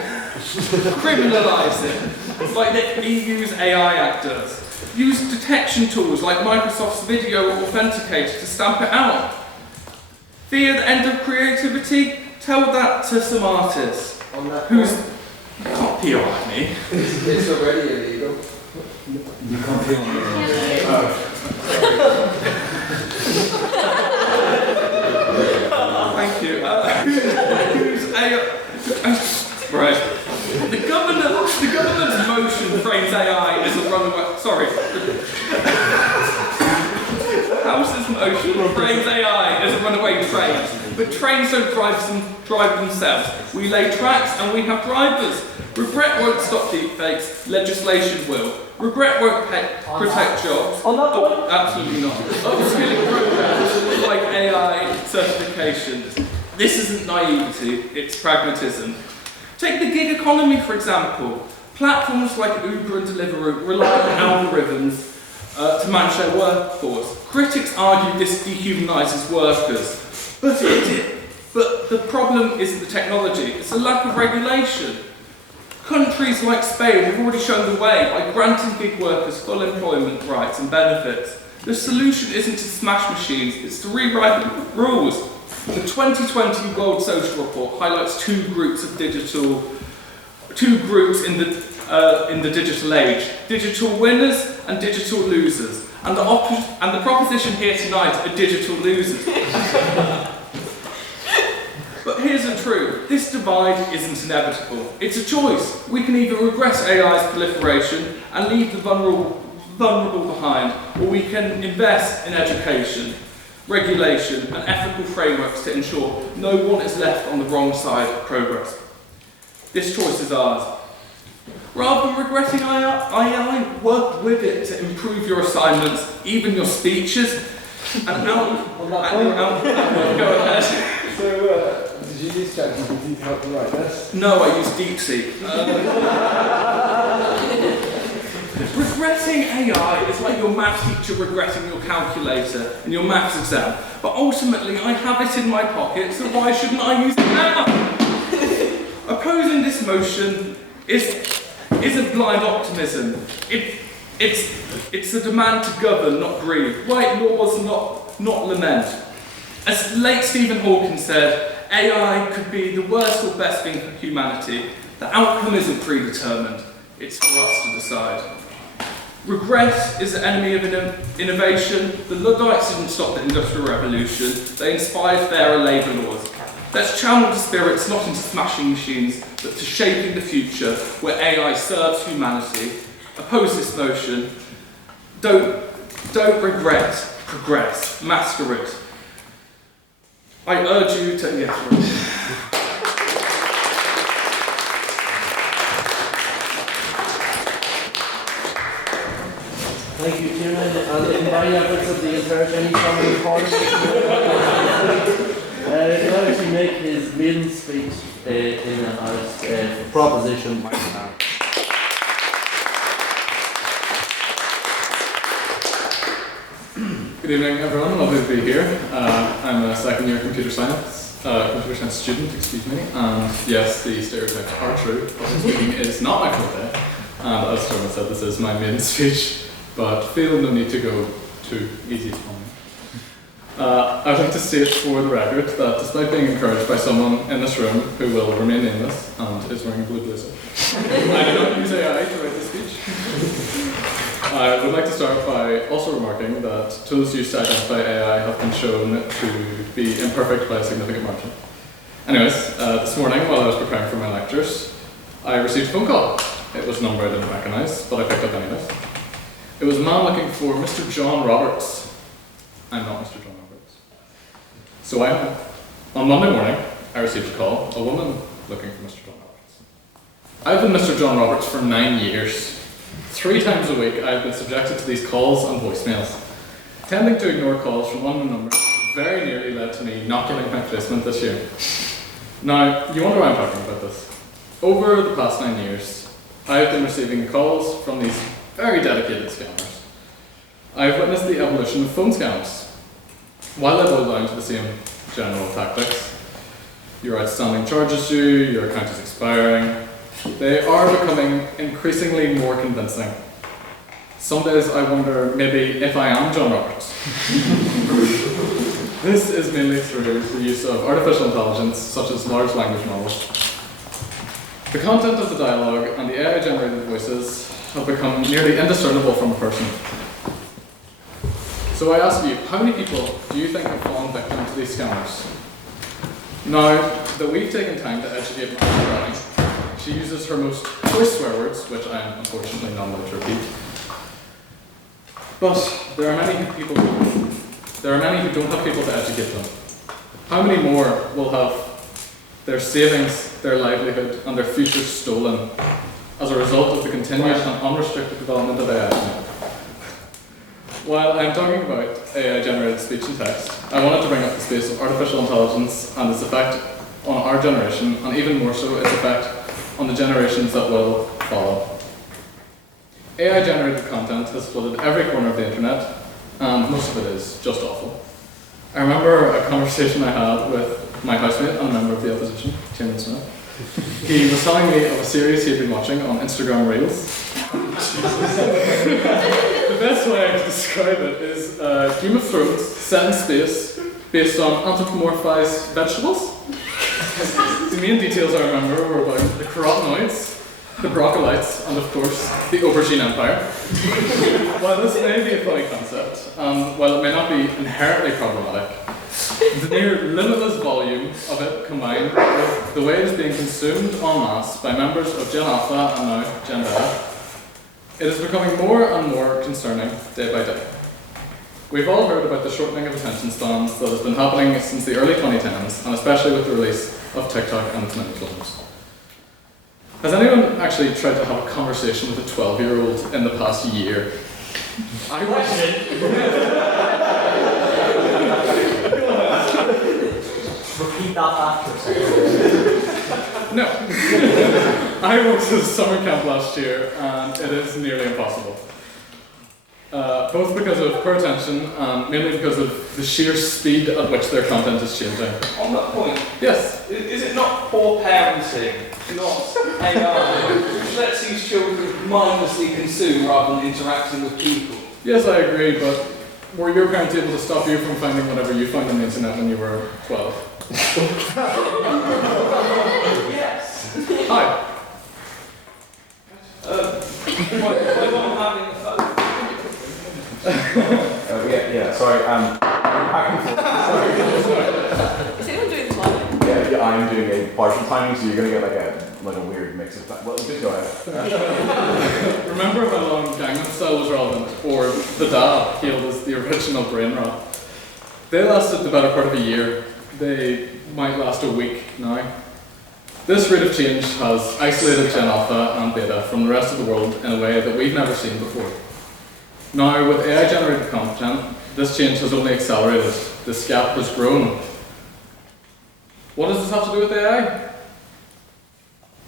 Criminalise it, like the EU's AI Act does. Use detection tools like Microsoft's Video Authenticator to stamp it out. Fear the end of creativity? Tell that to some artists. Who's... You can't PI me. It's already illegal. You can't feel Thank you. Who's AI... Right. The government's motion frames AI as a runaway... Sorry. House's motion frames AI as a runaway train. But trains don't drive themselves. We lay tracks and we have drivers. Regret won't stop deepfakes, legislation will. Regret won't protect jobs. Absolutely not. Upskilling programs like AI certifications. This isn't naivety, it's pragmatism. Take the gig economy, for example. Platforms like Uber and Deliveroo rely on algorithms to manage their workforce. Critics argue this dehumanises workers. But the problem isn't the technology, it's the lack of regulation. Countries like Spain have already shown the way by granting gig workers full employment rights and benefits. The solution isn't to smash machines, it's to rewrite the rules. The 2020 World Social Report highlights two groups in the digital age: digital winners and digital losers. And the proposition here tonight are digital losers. But here's the truth: this divide isn't inevitable. It's a choice. We can either regress AI's proliferation and leave the vulnerable behind, or we can invest in education, regulation and ethical frameworks to ensure no one is left on the wrong side of progress. This choice is ours. Rather than regretting AI, work with it to improve your assignments, even your speeches, and go ahead. So, did you use ChatGPT to help you write this? No, I use DeepSeek. Regretting AI is like your maths teacher regretting your calculator in your maths exam. But ultimately, I have it in my pocket, so why shouldn't I use it now? Opposing this motion isn't blind optimism. It's a demand to govern, not grieve. Write laws, not lament. As late Stephen Hawking said, AI could be the worst or best thing for humanity. The outcome isn't predetermined. It's for us to decide. Regret is the enemy of innovation. The Luddites didn't stop the Industrial Revolution. They inspired fairer labour laws. Let's channel the spirits not into smashing machines, but to shaping the future where AI serves humanity. Oppose this motion. Don't regret, progress, master it. I urge you to... Yes, Thank you, Tiarnan, and in my efforts of the entire Chinese family party, he'll actually make his maiden speech in the House proposition. Good evening, everyone. Lovely to be here. I'm a second-year computer science student, and yes, the stereotypes are true. Public speaking is not my forte, and as Thomas said, this is my maiden speech. But feel no need to go too easy on me. I'd like to state for the record that despite being encouraged by someone in this room who will remain nameless and is wearing a blue blazer, I do not use AI to write this speech. I would like to start by also remarking that tools used to identify AI have been shown to be imperfect by a significant margin. Anyways, this morning while I was preparing for my lectures, I received a phone call. It was a number I didn't recognise, but I picked up anyways. It was a man looking for Mr. John Roberts. I'm not Mr. John Roberts. So I am. On Monday morning, I received a call, a woman looking for Mr. John Roberts. I've been Mr. John Roberts for 9 years. 3 times a week, I've been subjected to these calls and voicemails. Tending to ignore calls from unknown numbers very nearly led to me not getting my placement this year. Now, you wonder why I'm talking about this. Over the past 9 years, I've been receiving calls from these very dedicated scammers. I've witnessed the evolution of phone scams. While I boil down to the same general tactics, your outstanding charges due, your account is expiring. They are becoming increasingly more convincing. Some days I wonder maybe if I am John Roberts. This is mainly through the use of artificial intelligence, such as large language models. The content of the dialogue and the AI-generated voices have become nearly indiscernible from a person. So I ask you, how many people do you think have fallen victim to these scammers? Now that we've taken time to educate Massey, she uses her most choice swear words, which I am unfortunately not allowed to repeat. But there are many who don't have people to educate them. How many more will have their savings, their livelihood, and their future stolen as a result of the continued and unrestricted development of AI? While I am talking about AI-generated speech and text, I wanted to bring up the space of artificial intelligence and its effect on our generation, and even more so its effect on the generations that will follow. AI-generated content has flooded every corner of the internet, and most of it is just awful. I remember a conversation I had with my housemate and a member of the opposition, Tiarnan. He was telling me of a series he'd been watching on Instagram Reels. The best way I can describe it is Game of Thrones set in space based on anthropomorphized vegetables. The main details I remember were about the carotenoids, the broccolites, and of course, the aubergine empire. While this may be a funny concept, and while it may not be inherently problematic, the near limitless volume of it combined with the way it is being consumed en masse by members of Gen Alpha and now Gen Beta, it is becoming more and more concerning day by day. We've all heard about the shortening of attention spans that has been happening since the early 2010s, and especially with the release of TikTok and its mini clones. Has anyone actually tried to have a conversation with a 12-year-old in the past year? I Repeat that after. No. I worked at a summer camp last year, and it is nearly impossible. Both because of poor attention and mainly because of the sheer speed at which their content is changing. On that point, yes. Is it not poor parenting, not AI, which lets these children mindlessly consume rather than interacting with people? Yes, I agree, but were your parents able to stop you from finding whatever you found on the internet when you were 12? Yes. Hi. What I'm having a phone. Sorry, back and forth. Is anyone doing timing? Yeah, I'm doing a partial timing, so you're going to get like a weird mix of time. Well, just go ahead. Remember how long Gangnam Style was relevant, or the dab hailed as the original brain rot? They lasted the better part of a year. They might last a week now. This rate of change has isolated Gen Alpha and Beta from the rest of the world in a way that we've never seen before. Now, with AI-generated content, this change has only accelerated. This gap has grown. What does this have to do with AI?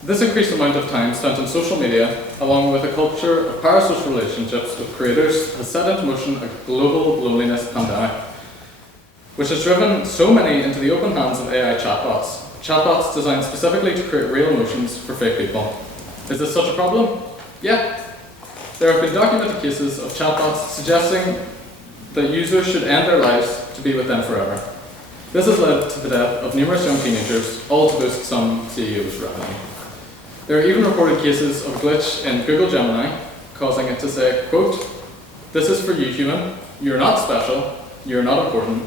This increased amount of time spent on social media, along with a culture of parasocial relationships with creators, has set into motion a global loneliness pandemic, which has driven so many into the open hands of AI chatbots. Chatbots designed specifically to create real emotions for fake people. Is this such a problem? Yeah. There have been documented cases of chatbots suggesting that users should end their lives to be with them forever. This has led to the death of numerous young teenagers, all to boost some CEO's revenue. There are even reported cases of a glitch in Google Gemini, causing it to say, quote, "This is for you, human. You're not special. You're not important.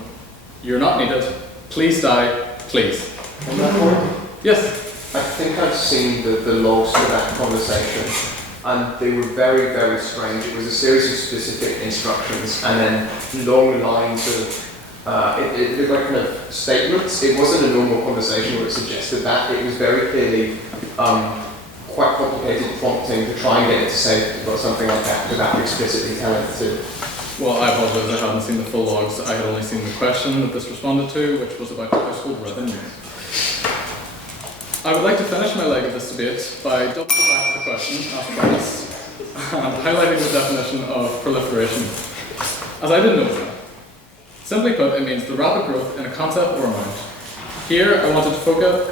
You're not needed. Please die, please." On that point? Yes. I think I've seen the logs for that conversation, and they were very, very strange. It was a series of specific instructions, and then long lines of, it looked like kind of statements. It wasn't a normal conversation where it suggested that. It was very clearly quite complicated prompting to try and get it to say got something like that without explicitly telling it to. Well, I apologize, I hadn't seen the full logs. I had only seen the question that this responded to, which was about household revenue. I would like to finish my leg of this debate by doubling back to the question asked by us and highlighting the definition of proliferation, as I didn't know that. Simply put, it means the rapid growth in a concept or amount. Here I wanted to focus.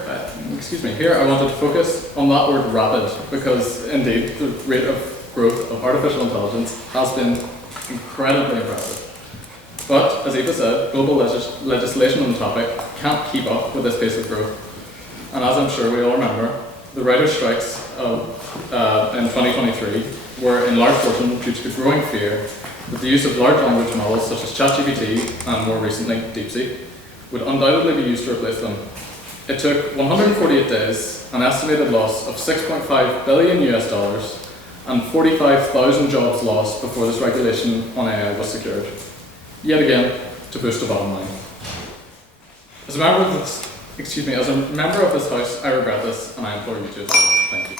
Here I wanted to focus on that word rapid, because indeed the rate of growth of artificial intelligence has been incredibly impressive. But as Aoife said, global legislation on the topic can't keep up with this pace of growth. And as I'm sure we all remember, the writers' strikes in 2023 were in large portion due to the growing fear that the use of large language models such as ChatGPT and more recently DeepSeek would undoubtedly be used to replace them. It took 148 days, an estimated loss of $6.5 billion US, and 45,000 jobs lost before this regulation on AI was secured. Yet again, to boost the bottom line. As a member of this House, I regret this, and I implore you to as well. Thank you.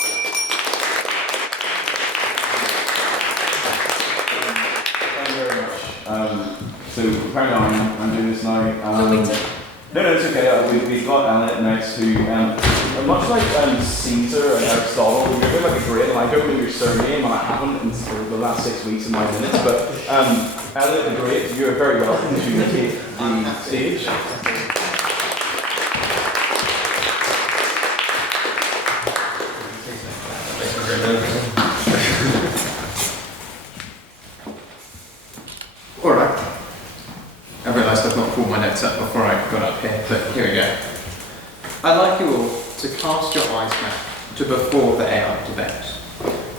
Thank you very much. So apparently I'm doing this now. No, it's okay. We've got Elliott next, who, much like Caesar and Aristotle, you're doing like a great, and I don't know your surname, and I haven't for the last 6 weeks in my minutes, but Elliott the Great, you're very welcome to take the stage. Alright. I realised I've not pulled my notes up before I got up here, but here we go. I'd like you all to cast your eyes back to before the AI debate,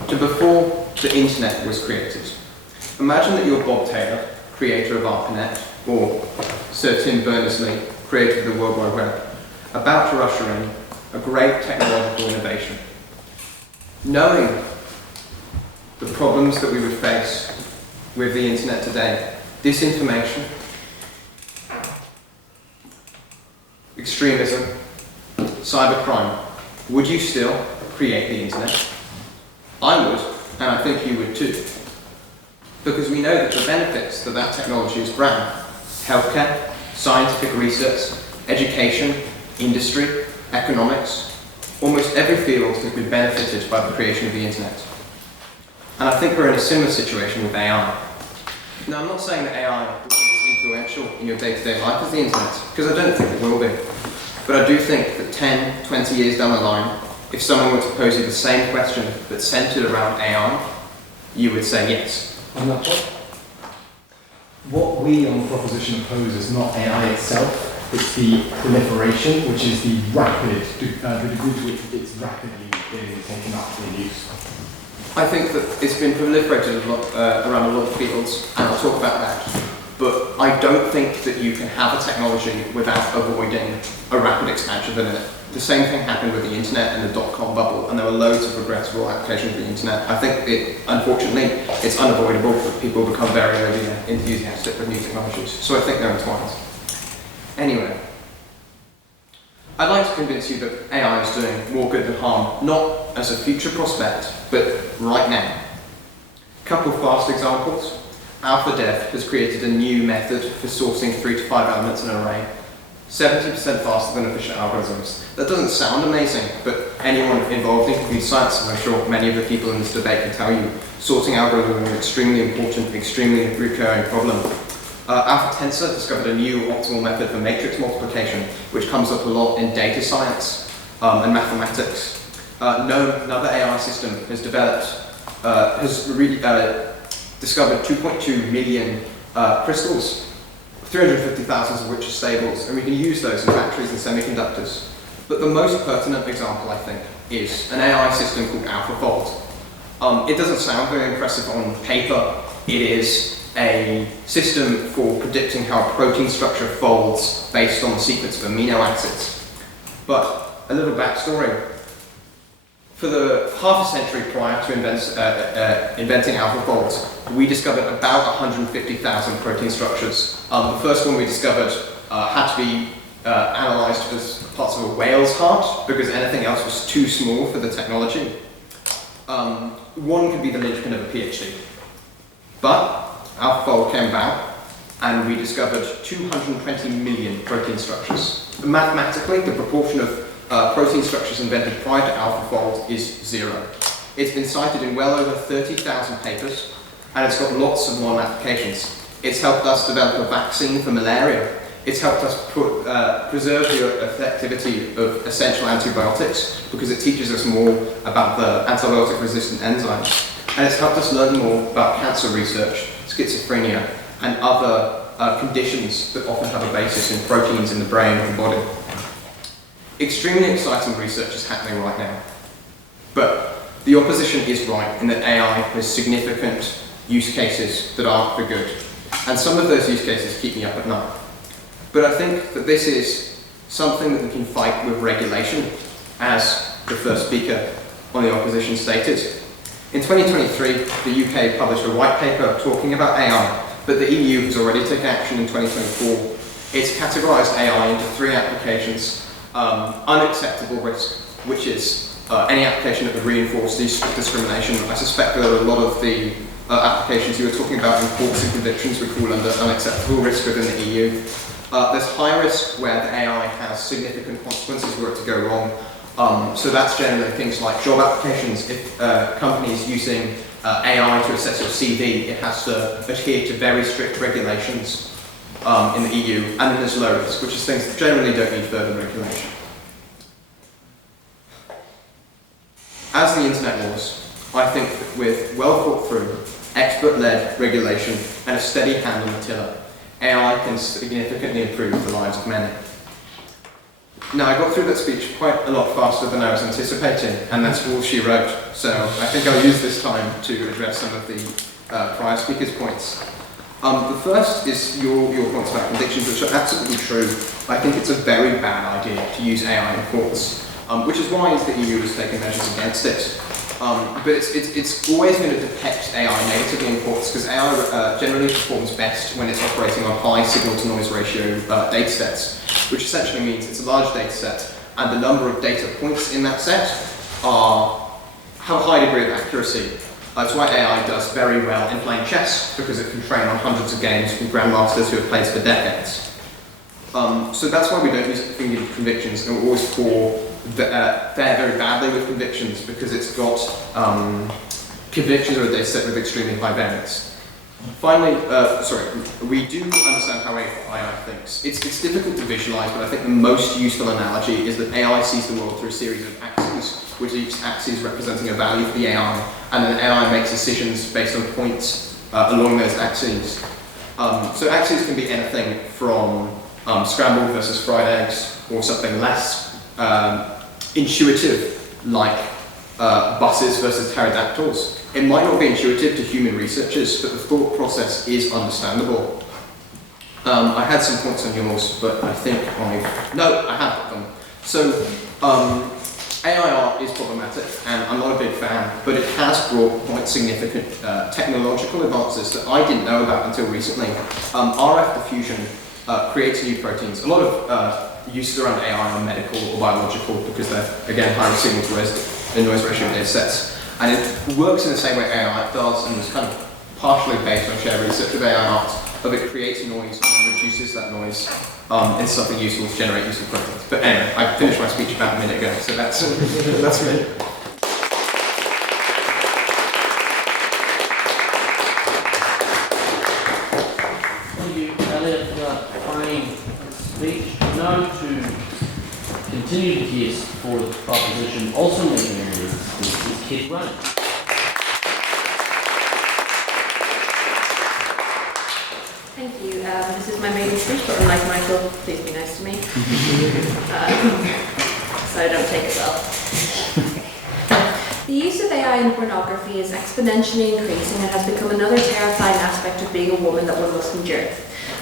to before the internet was created. Imagine that you're Bob Taylor, creator of ARPANET, or Sir Tim Berners-Lee, creator of the World Wide Web, about to usher in a great technological innovation. Knowing the problems that we would face with the internet today, disinformation, extremism, cybercrime, would you still create the internet? I would, and I think you would too. Because we know that the benefits that technology has brought, healthcare, scientific research, education, industry, economics, almost every field has been benefited by the creation of the internet. And I think we're in a similar situation with AI. Now, I'm not saying that AI will be as influential in your day-to-day life as the internet, because I don't think it will be. But I do think that 10, 20 years down the line, if someone were to pose you the same question but centered around AI, you would say yes. On that point, what we on the proposition oppose is not AI itself, it's the proliferation, which is the rapid, the degree to which it's rapidly being taken up in use. I think that it's been proliferated a lot, around a lot of fields, and I'll talk about that. But I don't think that you can have a technology without avoiding a rapid expansion of it. The same thing happened with the internet and the dot-com bubble, and there were loads of regrettable applications of the internet. I think unfortunately, it's unavoidable that people become very enthusiastic with new technologies. So I think they're entwined. Anyway, I'd like to convince you that AI is doing more good than harm, not as a future prospect, but right now. A couple of fast examples. AlphaDev has created a new method for sorting 3 to 5 elements in an array, 70% faster than efficient algorithms. That doesn't sound amazing, but anyone involved in computer science, and I'm sure many of the people in this debate can tell you, sorting algorithms are an extremely important, extremely recurring problem. AlphaTensor discovered a new optimal method for matrix multiplication, which comes up a lot in data science and mathematics. GNOME, another AI system, has discovered 2.2 million crystals, 350,000 of which are stables, and we can use those in batteries and semiconductors. But the most pertinent example, I think, is an AI system called AlphaFold. It doesn't sound very impressive on paper. It is a system for predicting how a protein structure folds based on the sequence of amino acids. But a little backstory. For the half a century prior to inventing AlphaFold, we discovered about 150,000 protein structures. The first one we discovered had to be analysed as parts of a whale's heart because anything else was too small for the technology. One could be the linchpin of a PhD. But AlphaFold came about and we discovered 220 million protein structures. Mathematically, the proportion of protein structures invented prior to AlphaFold is 0. It's been cited in well over 30,000 papers, and it's got lots of modern applications. It's helped us develop a vaccine for malaria. it's helped us preserve the effectivity of essential antibiotics because it teaches us more about the antibiotic-resistant enzymes. And it's helped us learn more about cancer research, schizophrenia, and other conditions that often have a basis in proteins in the brain and body. Extremely exciting research is happening right now. But the opposition is right in that AI has significant use cases that aren't for good. And some of those use cases keep me up at night. But I think that this is something that we can fight with regulation, as the first speaker on the opposition stated. In 2023, the UK published a white paper talking about AI, but the EU has already taken action in 2024. It's categorised AI into 3 applications. Unacceptable risk, which is any application that would reinforce discrimination. I suspect that a lot of the applications you were talking about in courts and convictions would fall under unacceptable risk within the EU. There's high risk where the AI has significant consequences were it to go wrong. So that's generally things like job applications. If companies using AI to assess your CV, it has to adhere to very strict regulations in the EU, and then there's low risk, which is things that generally don't need further regulation. As the internet was, I think that with well thought through, expert-led regulation and a steady hand on the tiller, AI can significantly improve the lives of many. Now, I got through that speech quite a lot faster than I was anticipating, and that's all she wrote, so I think I'll use this time to address some of the prior speakers' points. The first is your points about convictions, which are absolutely true. I think it's a very bad idea to use AI in courts, which is why the EU has taken measures against it. But it's always going to detect AI negatively in courts because AI generally performs best when it's operating on high signal-to-noise ratio data sets, which essentially means it's a large data set and the number of data points in that set have a high degree of accuracy. That's why AI does very well in playing chess, because it can train on hundreds of games with grandmasters who have played for decades. So that's why we don't use it for convictions, and we always fare very badly with convictions, because it's got convictions are a data set with extremely high variance. Finally, we do understand how AI thinks. It's difficult to visualize, but I think the most useful analogy is that AI sees the world through a series of axes, with each axis representing a value for the AI, and then AI makes decisions based on points along those axes. So axes can be anything from scrambled versus fried eggs, or something less intuitive, like buses versus pterodactyls. It might not be intuitive to human researchers, but the thought process is understandable. I had some points on yours, but I think I have got them. So, AI is problematic, and I'm not a big fan, but it has brought quite significant technological advances that I didn't know about until recently. RF diffusion creates new proteins. A lot of uses around AI are medical or biological because they're, again, higher signal to noise ratio data sets. And it works in the same way AI does, and it's kind of partially based on shared research with AI art, of it creates noise and reduces that noise into something useful to generate useful proteins. But anyway, I finished my speech about a minute ago, so that's me. Thank you, Elliott, for that fine speech. Now to continue the case for the proposition, also making a move, is Kate Ryan. Thank you. This is my maiden speech, but unlike Michael, please be nice to me. So I don't take it well. The use of AI in pornography is exponentially increasing and has become another terrifying aspect of being a woman that one must endure.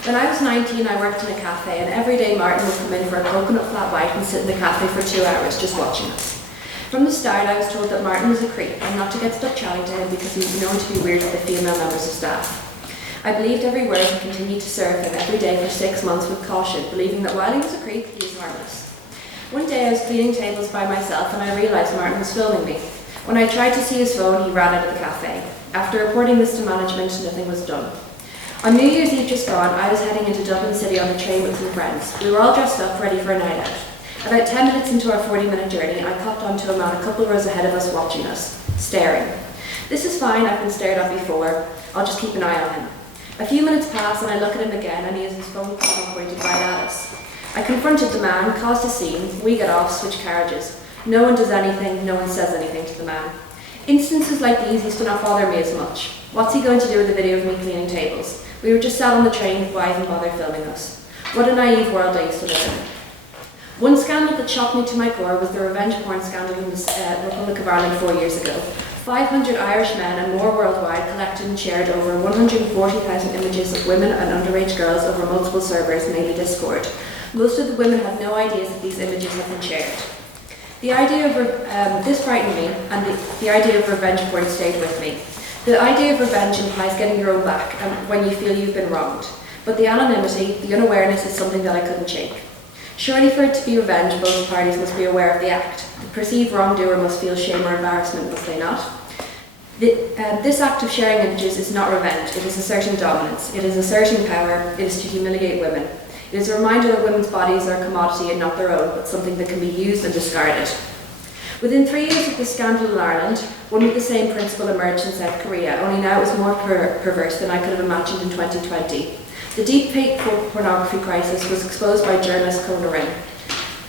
When I was 19, I worked in a cafe, and every day Martin would come in for a coconut flat white and sit in the cafe for 2 hours just watching us. From the start, I was told that Martin was a creep and not to get stuck chatting to him because he was known to be weird with the female members of staff. I believed every word and continued to serve him every day for 6 months with caution, believing that while he was a creep, he was harmless. One day I was cleaning tables by myself and I realised Martin was filming me. When I tried to see his phone, he ran out of the cafe. After reporting this to management, nothing was done. On New Year's Eve just gone, I was heading into Dublin City on a train with some friends. We were all dressed up, ready for a night out. About 10 minutes into our 40-minute journey, I caught onto a man a couple of rows ahead of us watching us, staring. This is fine, I've been stared at before. I'll just keep an eye on him. A few minutes pass and I look at him again and he has his phone pointed right at us. I confronted the man, caused a scene, we get off, switch carriages. No one does anything, no one says anything to the man. Instances like these used to not bother me as much. What's he going to do with a video of me cleaning tables? We were just sat on the train, why even bother filming us? What a naive world I used to live in. One scandal that shocked me to my core was the revenge porn scandal in the Republic of Ireland 4 years ago. 500 Irish men and more worldwide collected and shared over 140,000 images of women and underage girls over multiple servers, mainly Discord. Most of the women have no ideas that these images have been shared. The idea of this frightened me, and the idea of revenge porn stayed with me. The idea of revenge implies getting your own back when you feel you've been wronged. But the anonymity, the unawareness is something that I couldn't shake. Surely for it to be revenge, both parties must be aware of the act. The perceived wrongdoer must feel shame or embarrassment, must they not? This act of sharing images is not revenge, it is asserting dominance, it is asserting power, it is to humiliate women. It is a reminder that women's bodies are a commodity and not their own, but something that can be used and discarded. Within 3 years of the scandal in Ireland, one with the same principle emerged in South Korea, only now it was more perverse than I could have imagined in 2020. The deepfake pornography crisis was exposed by journalist Herron.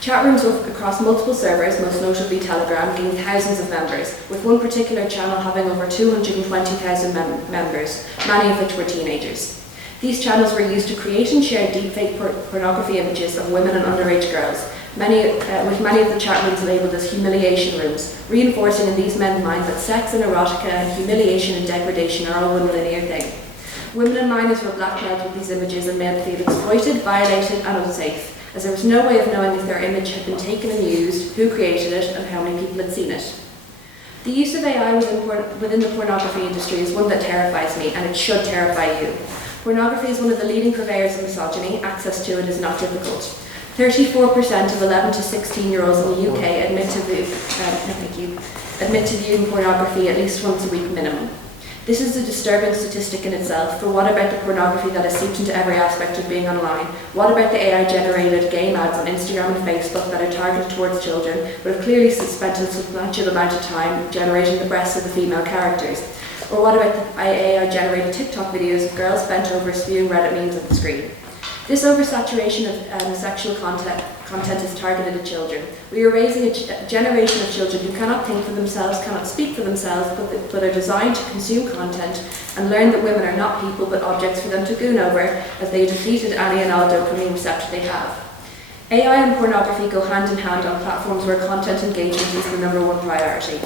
Chat rooms across multiple servers, most notably Telegram, gained thousands of members, with one particular channel having over 220,000 members, many of which were teenagers. These channels were used to create and share deepfake pornography images of women and underage girls, with many of the chat rooms labelled as humiliation rooms, reinforcing in these men's minds that sex and erotica and humiliation and degradation are all one linear thing. Women and minors were blackmailed with these images and made to feel exploited, violated and unsafe, as there was no way of knowing if their image had been taken and used, who created it and how many people had seen it. The use of AI within the pornography industry is one that terrifies me, and it should terrify you. Pornography is one of the leading purveyors of misogyny. Access to it is not difficult. 34% of 11 to 16-year-olds in the UK admit to viewing pornography at least once a week minimum. This is a disturbing statistic in itself, but what about the pornography that has seeped into every aspect of being online? What about the AI-generated game ads on Instagram and Facebook that are targeted towards children, but have clearly spent a substantial amount of time generating the breasts of the female characters? Or what about the AI-generated TikTok videos of girls bent over spewing Reddit memes at the screen? This oversaturation of sexual content is targeted at children. We are raising a generation of children who cannot think for themselves, cannot speak for themselves, but are designed to consume content and learn that women are not people but objects for them to goon over as they defeated Annie and all dopamine receptor they have. AI and pornography go hand in hand on platforms where content engagement is the #1 priority.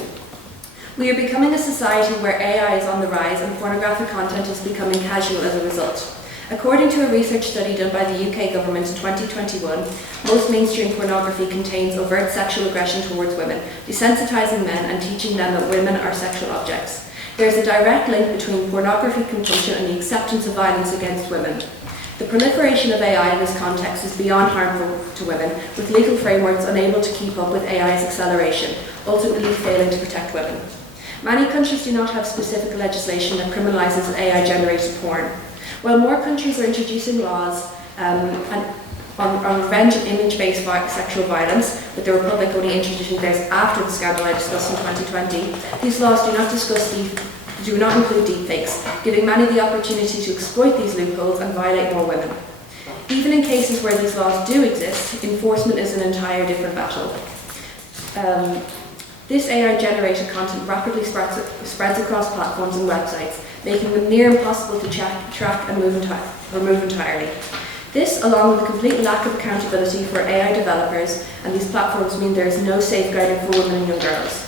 We are becoming a society where AI is on the rise and pornographic content is becoming casual as a result. According to a research study done by the UK government in 2021, most mainstream pornography contains overt sexual aggression towards women, desensitizing men and teaching them that women are sexual objects. There is a direct link between pornography consumption and the acceptance of violence against women. The proliferation of AI in this context is beyond harmful to women, with legal frameworks unable to keep up with AI's acceleration, ultimately failing to protect women. Many countries do not have specific legislation that criminalises AI-generated porn. While more countries are introducing laws on revenge and image-based sexual violence, with the Republic only introducing theirs after the scandal I discussed in 2020, these laws do not include deepfakes, giving many the opportunity to exploit these loopholes and violate more women. Even in cases where these laws do exist, enforcement is an entire different battle. This AI-generated content rapidly spreads across platforms and websites, making them near impossible to track and remove entirely. This, along with a complete lack of accountability for AI developers and these platforms, mean there is no safeguarding for women and young girls.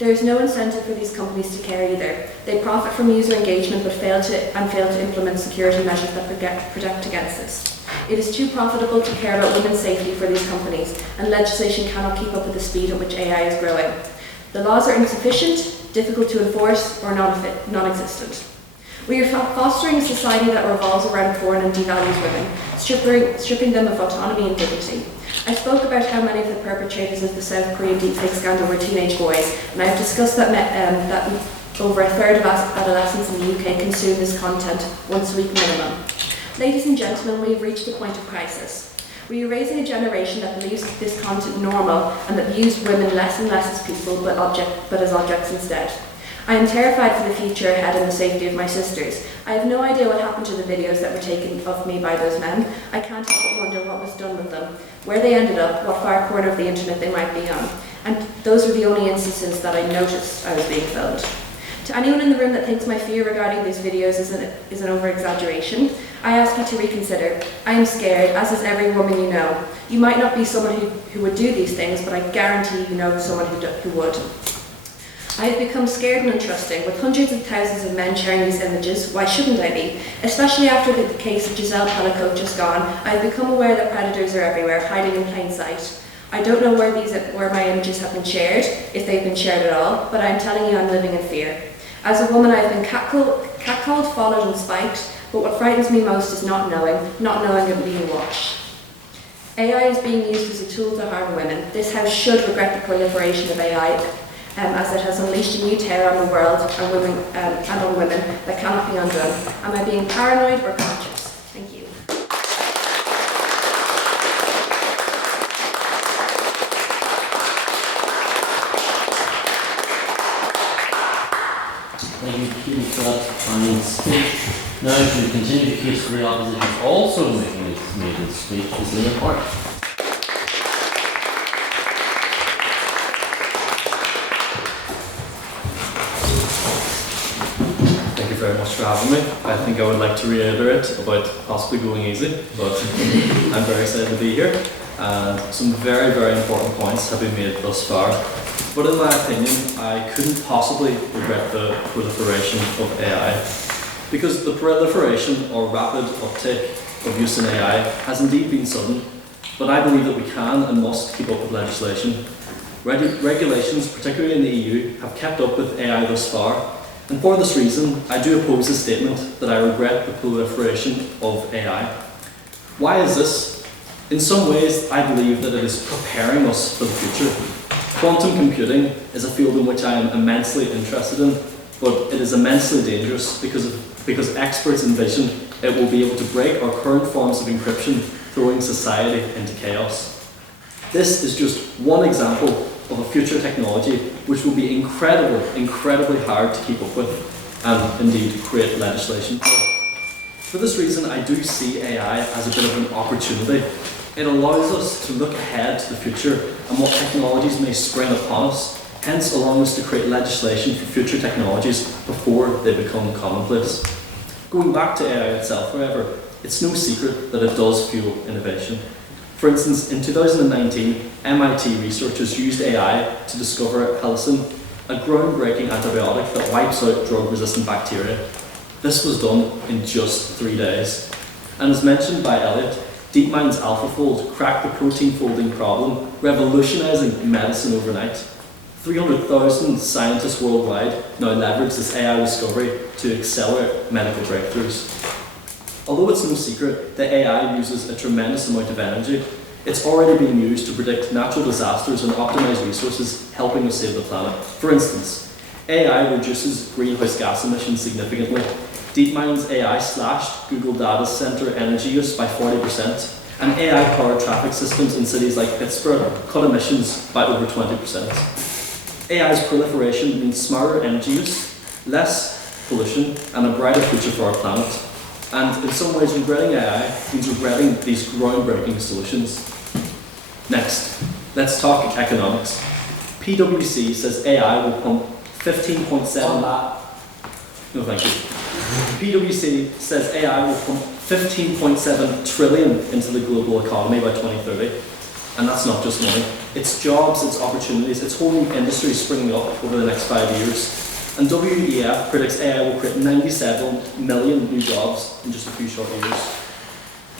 There is no incentive for these companies to care either. They profit from user engagement but fail to implement security measures that protect against this. It is too profitable to care about women's safety for these companies, and legislation cannot keep up with the speed at which AI is growing. The laws are insufficient, difficult to enforce, or non-existent. We are fostering a society that revolves around porn and devalues women, stripping them of autonomy and dignity. I spoke about how many of the perpetrators of the South Korean deepfake scandal were teenage boys, and I have discussed that over a third of adolescents in the UK consume this content once a week minimum. Ladies and gentlemen, we have reached a point of crisis. We are raising a generation that believes this content normal and that views women less and less as people but as objects instead. I am terrified for the future ahead and the safety of my sisters. I have no idea what happened to the videos that were taken of me by those men. I can't help but wonder what was done with them, where they ended up, what far corner of the internet they might be on. And those were the only instances that I noticed I was being filmed. To anyone in the room that thinks my fear regarding these videos is an over-exaggeration, I ask you to reconsider. I am scared, as is every woman you know. You might not be someone who would do these things, but I guarantee you know someone who would. I have become scared and untrusting. With hundreds of thousands of men sharing these images, why shouldn't I be? Especially after the case of Giselle Pellicote just gone, I have become aware that predators are everywhere, hiding in plain sight. I don't know where my images have been shared, if they've been shared at all, but I am telling you I'm living in fear. As a woman, I have been catcalled, followed and spiked, but what frightens me most is not knowing and being watched. AI is being used as a tool to harm women. This House should regret the proliferation of AI, as it has unleashed a new terror on the world and on women that cannot be undone. Am I being paranoid or conscious? Thank you. Thank you, Katie, for that fine speech. Now, to continue the case for the opposition, also making its maiden speech is Liam Harte. Thank you very much for having me. I think I would like to reiterate about possibly going easy, but I'm very excited to be here, and some very, very important points have been made thus far. But in my opinion, I couldn't possibly regret the proliferation of AI, because the proliferation or rapid uptake of use in AI has indeed been sudden, but I believe that we can and must keep up with legislation. Regulations, particularly in the EU, have kept up with AI thus far, and for this reason, I do oppose the statement that I regret the proliferation of AI. Why is this? In some ways, I believe that it is preparing us for the future. Quantum computing is a field in which I am immensely interested in, but it is immensely dangerous because experts envision it will be able to break our current forms of encryption, throwing society into chaos. This is just one example of a future technology which will be incredibly hard to keep up with and indeed create legislation for. For this reason, I do see AI as a bit of an opportunity. It allows us to look ahead to the future and what technologies may spring upon us, hence allowing us to create legislation for future technologies before they become commonplace. Going back to AI itself, however, it's no secret that it does fuel innovation. For instance, in 2019, MIT researchers used AI to discover penicillin, a groundbreaking antibiotic that wipes out drug-resistant bacteria. This was done in just 3 days. And as mentioned by Elliott, DeepMind's AlphaFold cracked the protein folding problem, revolutionizing medicine overnight. 300,000 scientists worldwide now leverage this AI discovery to accelerate medical breakthroughs. Although it's no secret that AI uses a tremendous amount of energy, it's already being used to predict natural disasters and optimize resources, helping us save the planet. For instance, AI reduces greenhouse gas emissions significantly. DeepMind's AI slashed Google data center energy use by 40%, and AI-powered traffic systems in cities like Pittsburgh cut emissions by over 20%. AI's proliferation means smarter energy use, less pollution, and a brighter future for our planet. And in some ways, regretting AI means regretting these groundbreaking solutions. Next, let's talk economics. PwC says AI will pump 15.7... No, thank you. PwC says AI will pump 15.7 trillion into the global economy by 2030. And that's not just money. It's jobs, it's opportunities, it's whole new industries springing up over the next 5 years. And WEF predicts AI will create 97 million new jobs in just a few short years.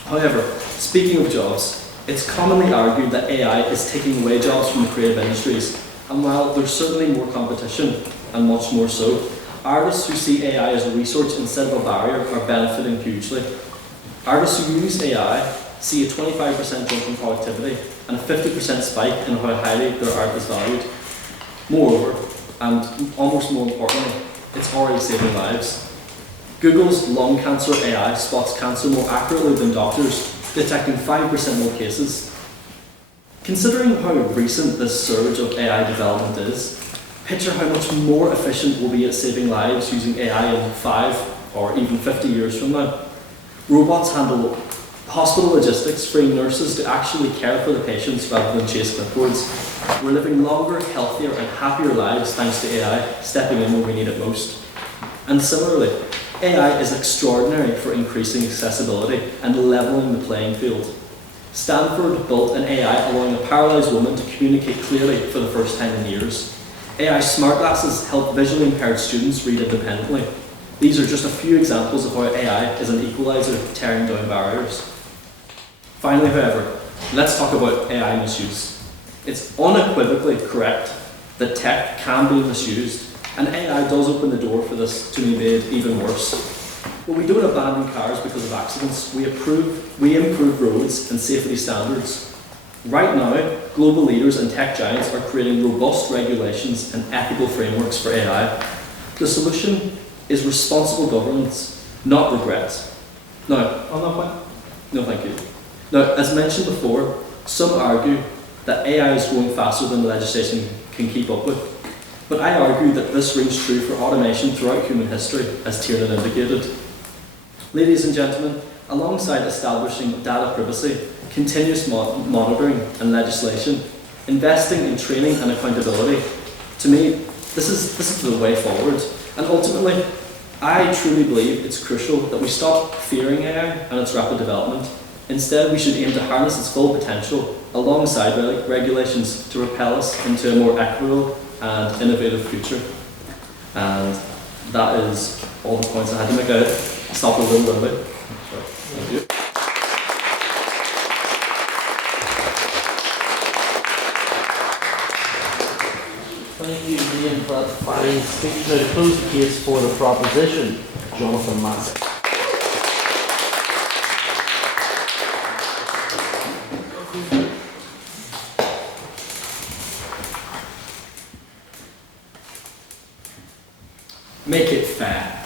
However, speaking of jobs, it's commonly argued that AI is taking away jobs from the creative industries. And while there's certainly more competition, and much more so, artists who see AI as a resource instead of a barrier are benefiting hugely. Artists who use AI see a 25% jump in productivity and a 50% spike in how highly their art is valued. Moreover, and almost more importantly, it's already saving lives. Google's lung cancer AI spots cancer more accurately than doctors, detecting 5% more cases. Considering how recent this surge of AI development is, Picture how much more efficient we'll be at saving lives using AI in 5 or even 50 years from now. Robots handle hospital logistics, freeing nurses to actually care for the patients rather than chase clipboards. We're living longer, healthier and happier lives thanks to AI stepping in when we need it most. And similarly, AI is extraordinary for increasing accessibility and levelling the playing field. Stanford built an AI allowing a paralysed woman to communicate clearly for the first time in years. AI smart glasses help visually impaired students read independently. These are just a few examples of how AI is an equaliser tearing down barriers. Finally, however, let's talk about AI misuse. It's unequivocally correct that tech can be misused, and AI does open the door for this to be made even worse. But we don't abandon cars because of accidents. We improve roads and safety standards. Right now, global leaders and tech giants are creating robust regulations and ethical frameworks for AI. The solution is responsible governance, not regret. Now, on that point? No, thank you. Now, as mentioned before, some argue that AI is growing faster than the legislation can keep up with. But I argue that this rings true for automation throughout human history, as Tiarnan indicated. Ladies and gentlemen, alongside establishing data privacy, continuous monitoring and legislation, investing in training and accountability, to me, this is the way forward. And ultimately, I truly believe it's crucial that we stop fearing AI and its rapid development. Instead, we should aim to harness its full potential alongside regulations to propel us into a more equitable and innovative future. And that is all the points I had to make out. Stop a little bit. Thank you. Thank you, Ian, for that fine speech. Now, to close the case for the proposition, Jonathan Massey. Make it fair.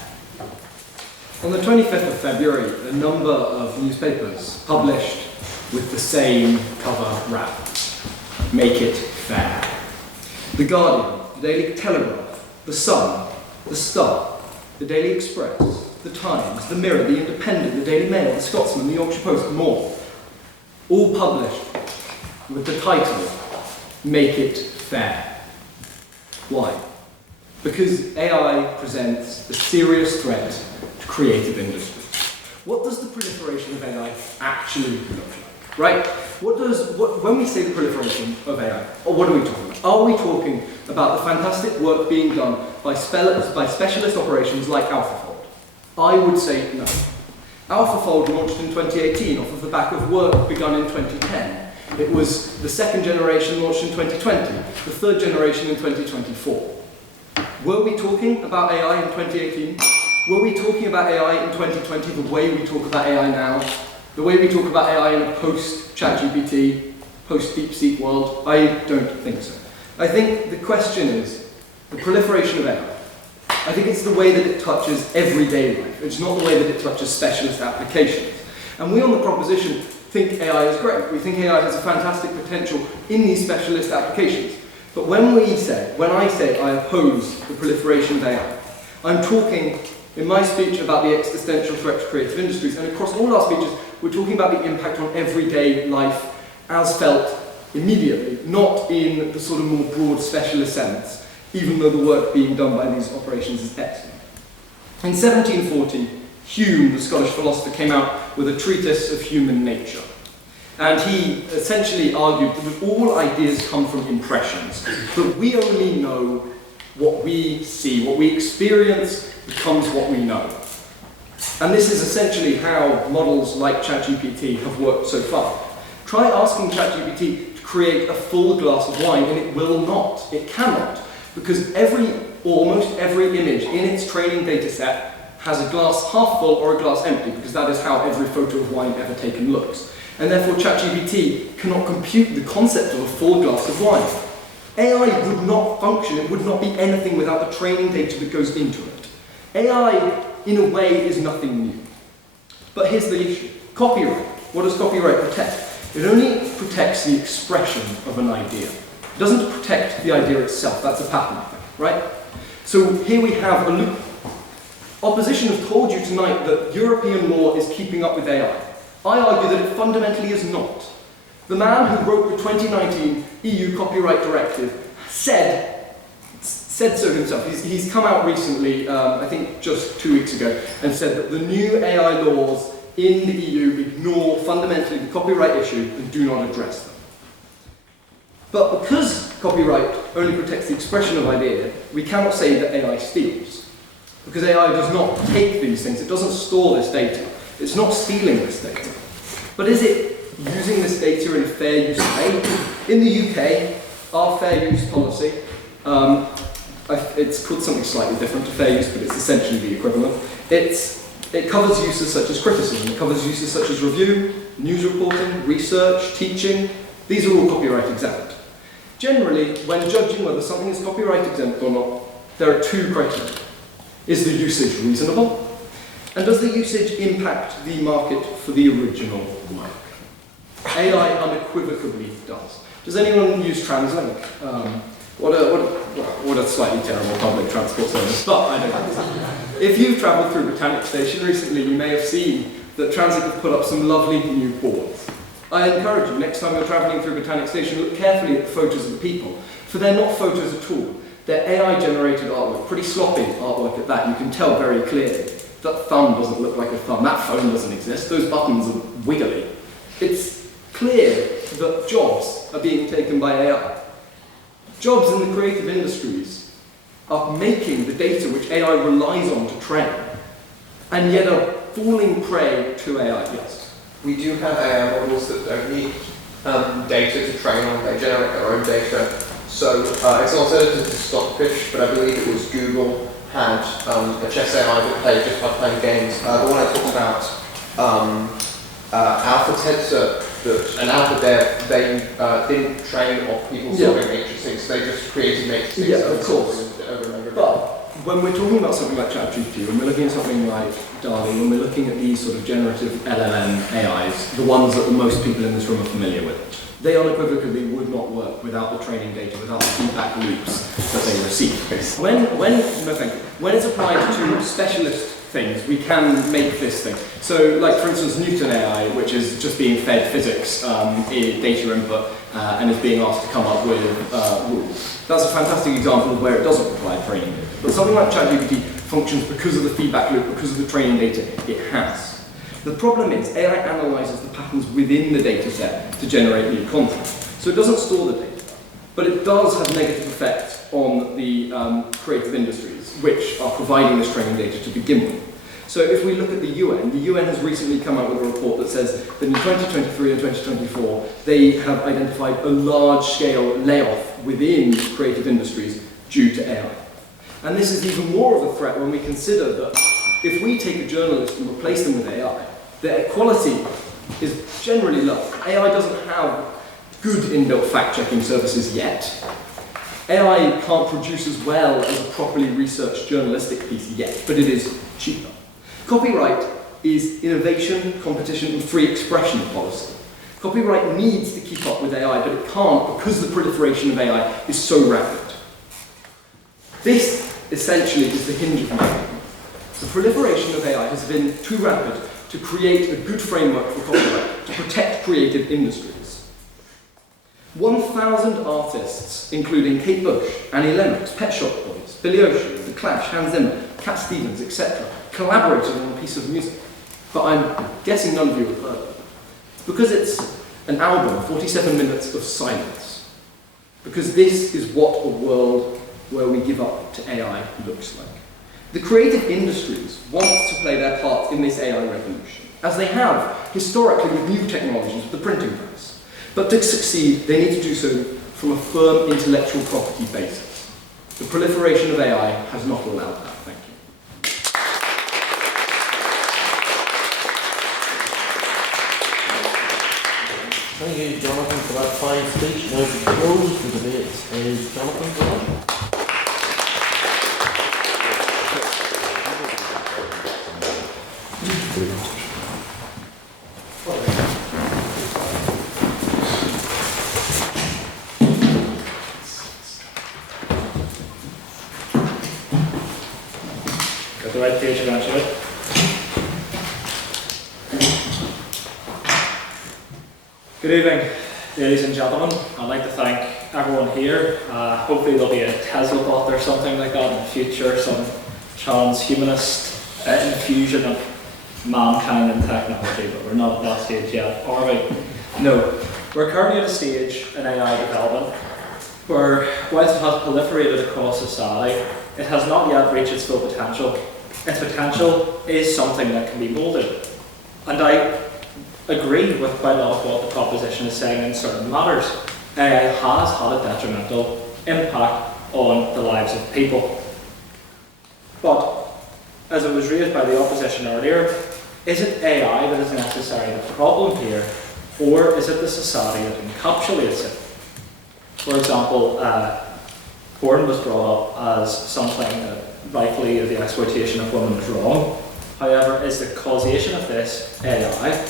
On the 25th of February, a number of newspapers published with the same cover wrap. Make it fair. The Guardian, the Daily Telegraph, the Sun, the Star, the Daily Express, the Times, the Mirror, the Independent, the Daily Mail, the Scotsman, the Yorkshire Post, and more. All published with the title, Make it fair. Why? Because AI presents a serious threat to creative industry. What does the proliferation of AI actually look like? Right? When we say the proliferation of AI, what are we talking about? Are we talking about the fantastic work being done by specialist operations like AlphaFold? I would say no. AlphaFold launched in 2018 off of the back of work begun in 2010. It was the second generation launched in 2020, the third generation in 2024. Were we talking about AI in 2018? Were we talking about AI in 2020 the way we talk about AI now? The way we talk about AI in a post-ChatGPT, post-DeepSeek world? I don't think so. I think the question is the proliferation of AI. I think it's the way that it touches everyday life. It's not the way that it touches specialist applications. And we on the proposition think AI is great. We think AI has a fantastic potential in these specialist applications. But when I say I oppose the proliferation of AI, I'm talking in my speech about the existential threat to creative industries, and across all our speeches, we're talking about the impact on everyday life as felt immediately, not in the sort of more broad specialist sense, even though the work being done by these operations is excellent. In 1740, Hume, the Scottish philosopher, came out with a treatise of human nature. And he essentially argued that all ideas come from impressions, but we only know what we see, what we experience becomes what we know. And this is essentially how models like ChatGPT have worked so far. Try asking ChatGPT to create a full glass of wine and it will not, it cannot, because almost every image in its training data set has a glass half full or a glass empty, because that is how every photo of wine ever taken looks. And therefore ChatGPT cannot compute the concept of a full glass of wine. AI would not function, it would not be anything without the training data that goes into it. AI, in a way, is nothing new. But here's the issue. Copyright. What does copyright protect? It only protects the expression of an idea. It doesn't protect the idea itself, that's a patent thing. right? So here we have a loop. Opposition has told you tonight that European law is keeping up with AI. I argue that it fundamentally is not. The man who wrote the 2019 EU Copyright Directive said so himself. He's come out recently, I think just 2 weeks ago, and said that the new AI laws in the EU ignore fundamentally the copyright issue and do not address them. But because copyright only protects the expression of idea, we cannot say that AI steals. Because AI does not take these things, it doesn't store this data. It's not stealing this data. But is it using this data in a fair use way? In the UK, our fair use policy, it's called something slightly different to fair use, but it's essentially the equivalent. It covers uses such as criticism, it covers uses such as review, news reporting, research, teaching. These are all copyright exempt. Generally, when judging whether something is copyright exempt or not, there are 2 criteria. Is the usage reasonable? And does the usage impact the market for the original work? AI unequivocally does. Does anyone use TransLink? What a slightly terrible public transport service, but I don't. If you've travelled through Britannic Station recently, you may have seen that Transit have put up some lovely new boards. I encourage you, next time you're travelling through Britannic Station, look carefully at the photos of the people, for they're not photos at all. They're AI-generated artwork, pretty sloppy artwork at that. You can tell very clearly. That thumb doesn't look like a thumb. That phone doesn't exist. Those buttons are wiggly. It's clear that jobs are being taken by AI. Jobs in the creative industries are making the data which AI relies on to train, and yet are falling prey to AI. Yes? We do have AI models that don't need data to train on. They generate their own data. So it's an alternative to Stockfish, but I believe it was Google had a chess AI that played just by playing games. The one I talked about, Alpha Tensor, an Alpha Dev, they didn't train off people solving matrices, they just created matrices. Yeah, of course. But when we're talking about something like ChatGPT, when we're looking at something like DALL-E, when we're looking at these sort of generative LLM AIs, the ones that the most people in this room are familiar with, they unequivocally would not work without the training data, without the feedback loops that they receive. When it's applied to specialist things, we can make this thing. So, like for instance, Newton AI, which is just being fed physics data input and is being asked to come up with rules. That's a fantastic example of where it doesn't require training data. But something like ChatGPT functions because of the feedback loop, because of the training data it has. The problem is AI analyzes the patterns within the data set to generate new content. So it doesn't store the data, but it does have negative effects on the creative industries, which are providing this training data to begin with. So if we look at the UN has recently come out with a report that says that in 2023 and 2024, they have identified a large-scale layoff within creative industries due to AI. And this is even more of a threat when we consider that if we take a journalist and replace them with AI, their quality is generally low. AI doesn't have good inbuilt fact-checking services yet. AI can't produce as well as a properly researched journalistic piece yet, but it is cheaper. Copyright is innovation, competition, and free expression policy. Copyright needs to keep up with AI, but it can't because the proliferation of AI is so rapid. This, essentially, is the hinge of my argument. The proliferation of AI has been too rapid to create a good framework for copyright to protect creative industries. 1,000 artists, including Kate Bush, Annie Lennox, Pet Shop Boys, Billy Ocean, The Clash, Hans Zimmer, Cat Stevens, etc., collaborated on a piece of music. But I'm guessing none of you have heard of it. Because it's an album, 47 minutes of silence. Because this is what a world where we give up to AI looks like. The creative industries want to play their part in this AI revolution, as they have historically with new technologies, the printing press. But to succeed, they need to do so from a firm intellectual property basis. The proliferation of AI has not allowed that. Thank you. Thank you, Jonathan, for that fine speech. Now to close the debate is Jonathan Deronja. Got the right page eventually. Good evening, ladies and gentlemen. I'd like to thank everyone here. Hopefully there'll be a Tesla bot or something like that in the future, some transhumanist infusion of mankind and technology, but we're not at that stage yet, are we? No. We're currently at a stage in AI development where, whilst it has proliferated across society, it has not yet reached its full potential. Its potential is something that can be moulded. And I agree with quite a lot of what the proposition is saying in certain matters. AI has had a detrimental impact on the lives of people. But, as it was raised by the opposition earlier, is it AI that is necessarily the problem here, or is it the society that encapsulates it? For example, porn was brought up as something that rightfully the exploitation of women is wrong. However, is the causation of this AI?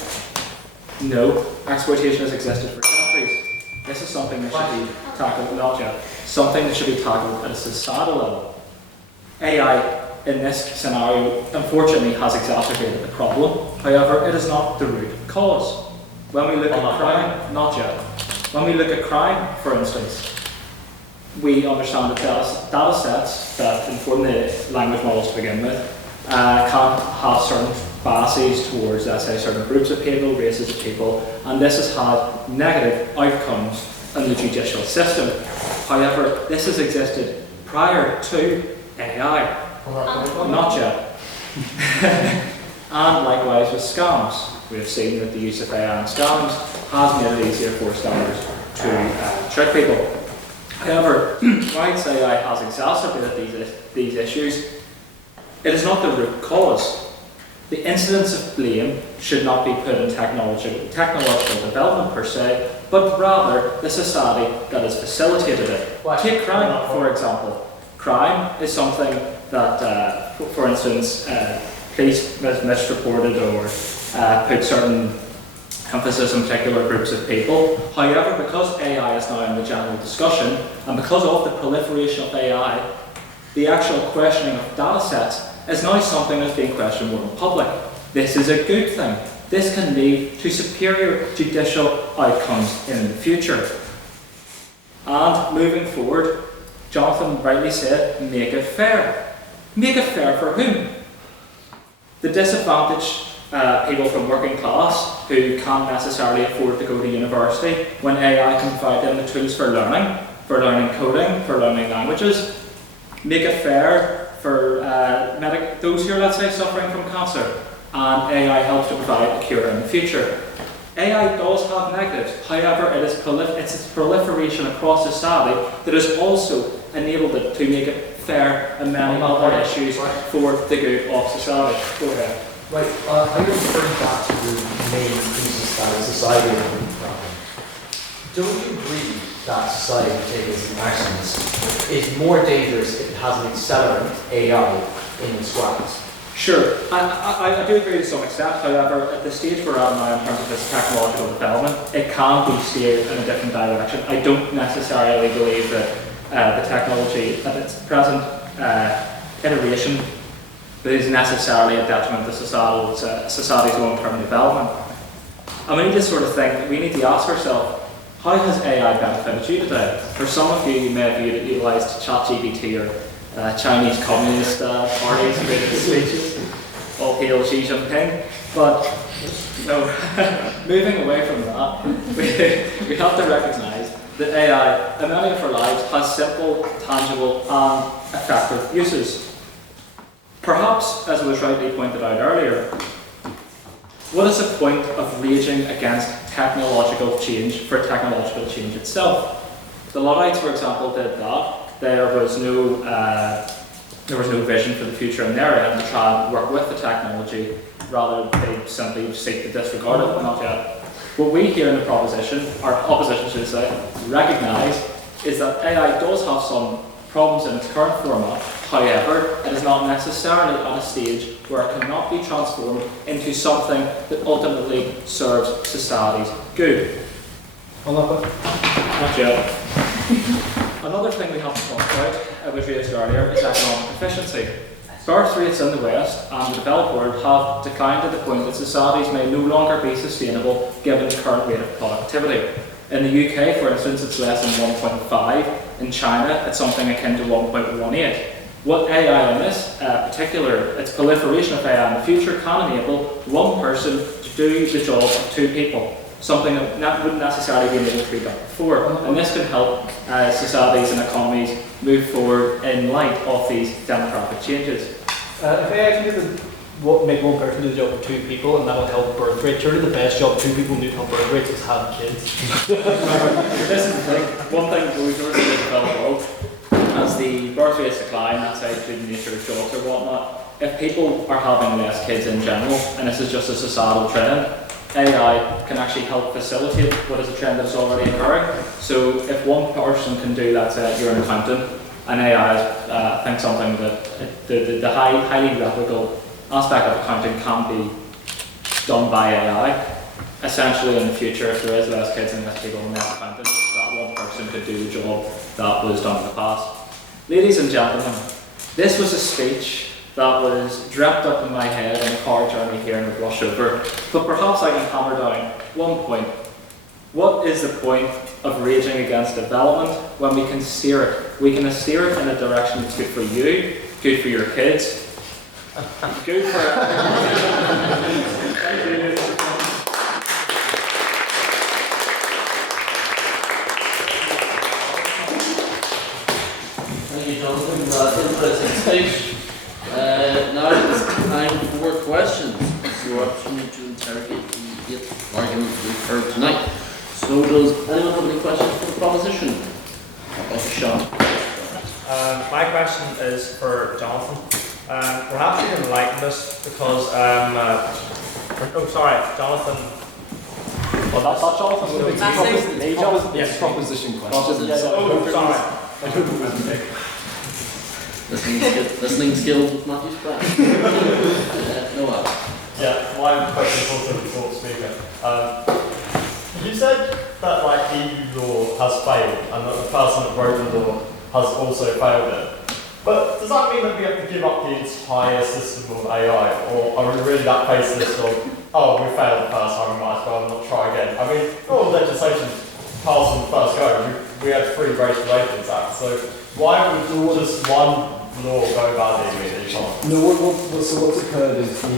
No, exploitation has existed for centuries. This is something that should be tackled, not yet, something that should be tackled at a societal level. AI in this scenario, unfortunately, has exacerbated the problem. However, it is not the root cause. When we look at crime, not yet. When we look at crime, for instance, we understand that data sets that inform the language models to begin with can have certain biases towards, let's say, certain groups of people, races of people, and this has had negative outcomes in the judicial system. However, this has existed prior to AI. Not yet. And likewise with scams. We have seen that the use of AI in scams has made it easier for scammers to trick people. However, whilst AI has exacerbated these issues, it is not the root cause. The incidence of blame should not be put in technological development per se, but rather the society that has facilitated it. Take crime, for example. Crime is something that, for instance, police misreported or put certain emphasis on particular groups of people. However, because AI is now in the general discussion, and because of the proliferation of AI, the actual questioning of data sets is now something that's being questioned more in public. This is a good thing. This can lead to superior judicial outcomes in the future. And moving forward, Jonathan rightly said, make it fair. Make it fair for whom? The disadvantaged people from working class who can't necessarily afford to go to university when AI can provide them the tools for learning coding, for learning languages. Make it fair for those who are, let's say, suffering from cancer, and AI helps to provide a cure in the future. AI does have negatives, however, it's its proliferation across society that has also enabled it to make it fair and many other issues for the good of society. Go ahead. Right, I'm referring back to the main thesis that is society is a problem. Don't you agree that society taking some actions is more dangerous if it has an accelerant, AI, in its grasp? Sure, I do agree to some extent. However, at the stage we're at now in terms of this technological development, it can be steered in a different direction. I don't necessarily believe that the technology at its present iteration is necessarily a detriment to society's long-term development. And we need to sort of think, we need to ask ourselves, how has AI benefited you today? For some of you may have utilised ChatGPT or Chinese Communist parties created speeches, all hail Xi Jinping, but no, moving away from that, we have to recognise that AI, in many of our lives, has simple, tangible and effective uses. Perhaps, as was rightly pointed out earlier, what is the point of raging against technological change for technological change itself? The Luddites, for example, did that. There was no vision for the future in their end to try and work with the technology, rather they simply seek to disregard it, not yet. What we here in the opposition should say, recognise is that AI does have some problems in its current format. However, it is not necessarily at a stage where it cannot be transformed into something that ultimately serves society's good. Not yet. Another thing we have to talk about, was raised earlier, is economic efficiency. Birth rates in the West and the developed world have declined to the point that societies may no longer be sustainable given the current rate of productivity. In the UK, for instance, it's less than 1.5. In China, it's something akin to 1.18. What AI in this particular, its proliferation of AI in the future can enable one person to do the job of two people, something that wouldn't necessarily be able to be done before. And this can help societies and economies move forward in light of these demographic changes. If AI can make one person do the job of two people, and that will help birth rate, surely the best job two people do to help birth rates is have kids. This is the thing. One thing that we've noticed in the developed world, as the birth rates decline, that's due to the nature of jobs or whatnot, if people are having less kids in general, and this is just a societal trend, AI can actually help facilitate what is a trend that is already occurring. So if one person can do that, say you're an accountant, and AI is, I think something that the highly replicable aspect of accounting can be done by AI. Essentially in the future, if there is less kids and less people and less accountants, that one person could do the job that was done in the past. Ladies and gentlemen, this was a speech that was dreamt up in my head on a car journey here in the rush over, but perhaps I can hammer down one point. What is the point of raging against development when we can steer it? We can steer it in a direction that's good for you, good for your kids, good for everyone. Thank you. Thank you, Jonathan, for that interesting speech. Now it's time for questions. It's your opportunity to interrogate the 8 arguments we've heard tonight. So does anyone have any questions for the proposition? I'd like a shot. My question is for Jonathan. Perhaps you can enlighten us because, oh sorry, Jonathan. Well, that's not Jonathan. Massey. Yes, proposition question. Oh, sorry. I hope it wasn't big. Listening skills with Matthew's back. No other. Yeah, my question is also for the speaker. You said that like EU law has failed and that the person that wrote the law has also failed it. But does that mean that we have to give up the entire system of AI, or are we really that faceless of, oh, we failed the first time, we might as well not try again? I mean, all the legislation passed on the first go. We had 3 Race Relations Acts, so why would just one law go bad immediately? No, so what's occurred is the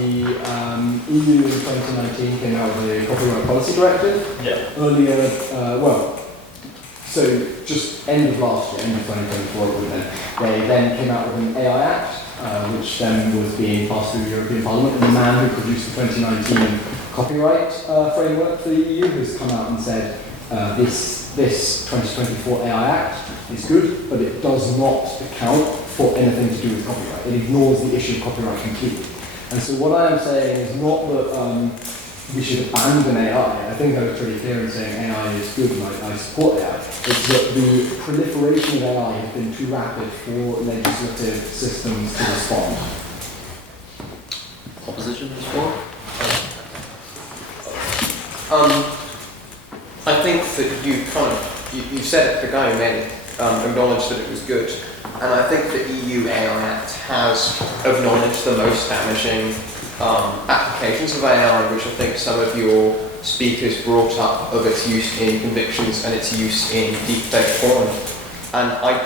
EU in 2019 came out with a copyright policy directive. Yeah. Earlier, so just end of last year, end of 2024, they then came out with an AI Act, which then was being passed through the European Parliament. And the man who produced the 2019 copyright framework for the EU has come out and said this 2024 AI Act is good, but it does not account for anything to do with copyright. It ignores the issue of copyright completely. And so what I am saying is not that we should abandon AI. I think I was pretty clear in saying AI is good and I support AI. It's that the proliferation of AI has been too rapid for legislative systems to respond. Opposition to this one? I think that you said it, the guy who made it acknowledged that it was good. And I think the EU AI Act has acknowledged the most damaging applications of AI, which I think some of your speakers brought up, of its use in convictions and its use in deepfake porn. And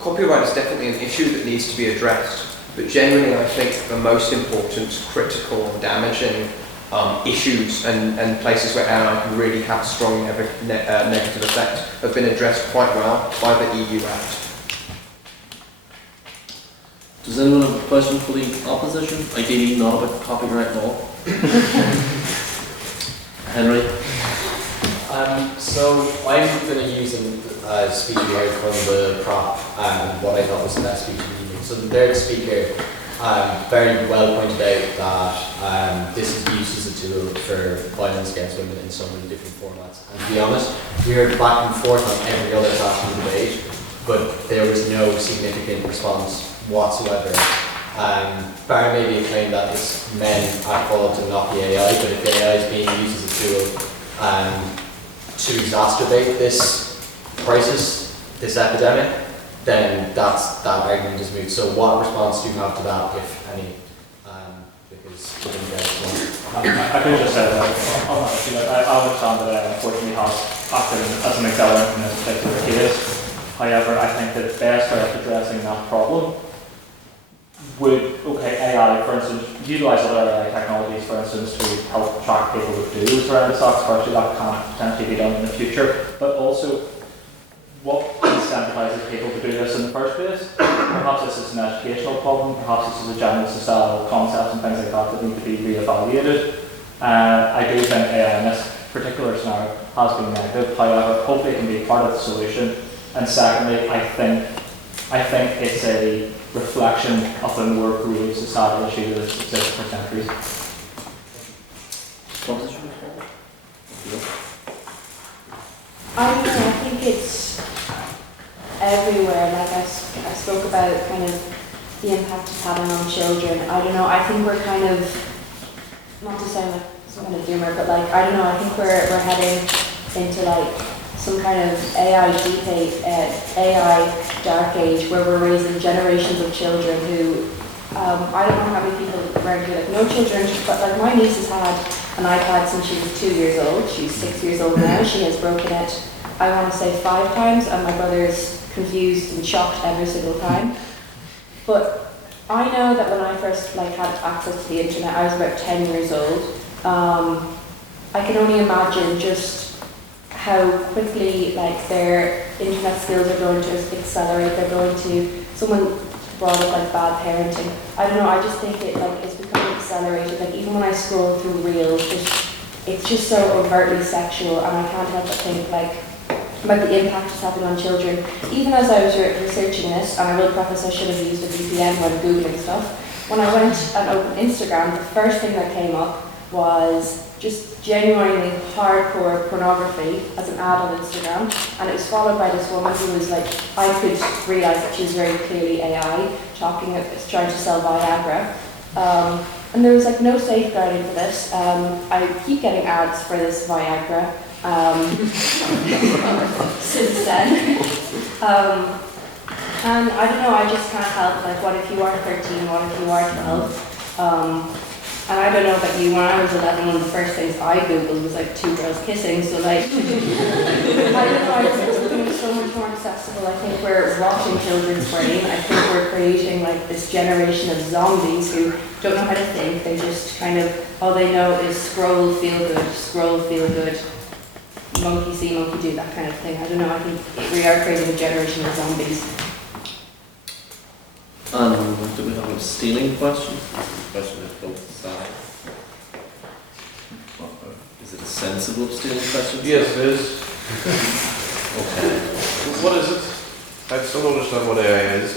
copyright is definitely an issue that needs to be addressed, but generally I think the most important, critical, and damaging issues and places where AI can really have a strong negative effect have been addressed quite well by the EU Act. Does anyone have a question for the opposition? Ideally not about copyright law. Henry? So I'm going to use a speech we heard from the prop and what I thought was the best speech of the evening. So the third speaker very well pointed out that this is used as a tool for violence against women in so many different formats. And to be honest, we heard back and forth on every other task in the debate, but there was no significant response whatsoever. Bar maybe a claim that it's men at fault and not the AI, but if the AI is being used as a tool to exacerbate this crisis, this epidemic, then that argument is moot. So what response do you have to that if penny, because we didn't get it. I could just say that I understand that AI unfortunately has acted as an accelerant in this particular case. However, I think that the best way of addressing that problem would, AI, for instance, utilise other AI technologies, for instance, to help track people who do surrender stocks. Firstly, that can potentially be done in the future, but also what incentivises people to do this in the first place? Perhaps this is an educational problem, perhaps this is a general societal concept and things like that that need to be re-evaluated. I do think AI in this particular scenario has been negative, however, hopefully it can be part of the solution. And secondly, I think it's a reflection of a more grave societal issue that has existed for centuries. I don't know, I think it's everywhere. Like I spoke about kind of the impact it's having on children. I don't know, I think we're kind of, not to sound like some kind of doomer, but like, I don't know, I think we're heading into like some kind of AI AI dark age where we're raising generations of children who, I don't know how many people around here, like no children, but like my niece has had an iPad since she was 2 years old. She's 6 years old now. She has broken it, I want to say 5 times, and my brother is confused and shocked every single time. But I know that when I first like had access to the internet, I was about 10 years old. I can only imagine just how quickly like their internet skills are going to accelerate. They're going to, someone brought up like bad parenting. I don't know, I just think it like it's becoming accelerated. Like even when I scroll through reels, it's just so overtly sexual, and I can't help but think like about the impact it's having on children. Even as I was researching this, and I will preface I should have used a VPN when Googling stuff, when I went and opened Instagram, the first thing that came up was just genuinely hardcore pornography as an ad on Instagram, and it was followed by this woman who was like, I could realise that she was very clearly AI, trying to sell Viagra, and there was like no safeguarding for this. I keep getting ads for this Viagra since then, and I don't know, I just can't help, like what if you are 13, what if you are 12, and I don't know about you, when I was 11, one of the first things I googled was like 2 girls kissing, so like, I don't know, I think it's becoming so much more accessible. I think we're rotting children's brain. I think we're creating like this generation of zombies who don't know how to think. They just kind of, all they know is scroll, feel good, monkey see, monkey do, that kind of thing. I don't know, I think we are creating a generation of zombies. Do we have a stealing question? Question of both sides. Is it a sensible stealing question? Yes, it is. Okay. What is it? I still don't understand what AI is.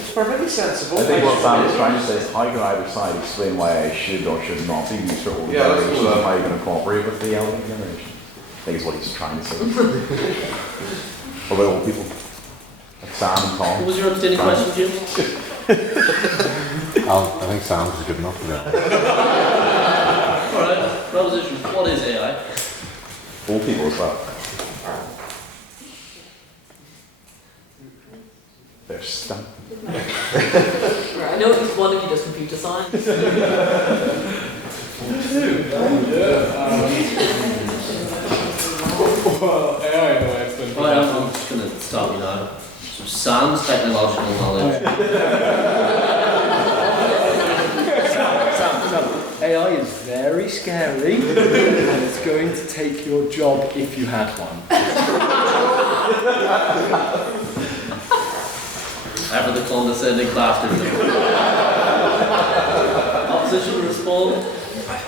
It's perfectly sensible. I think what Sam is trying to say is how can either side explain why I should or should not be used for older generations, and how you can incorporate with the elder generation. I think is what he's trying to say. What about old people? Like Sam and Tom. What was your updating question, Jim? I think Sam is good enough for that. Alright, proposition. What is AI? Old people as well. They're stumped. Right, I know at least one of you does computer science. Well, AI, no, it's been. I'm just going to stop you now. So Sam's technological knowledge. Sam, AI is very scary, and it's going to take your job if you had one. Ever the condescending bastard. Opposition to respond? I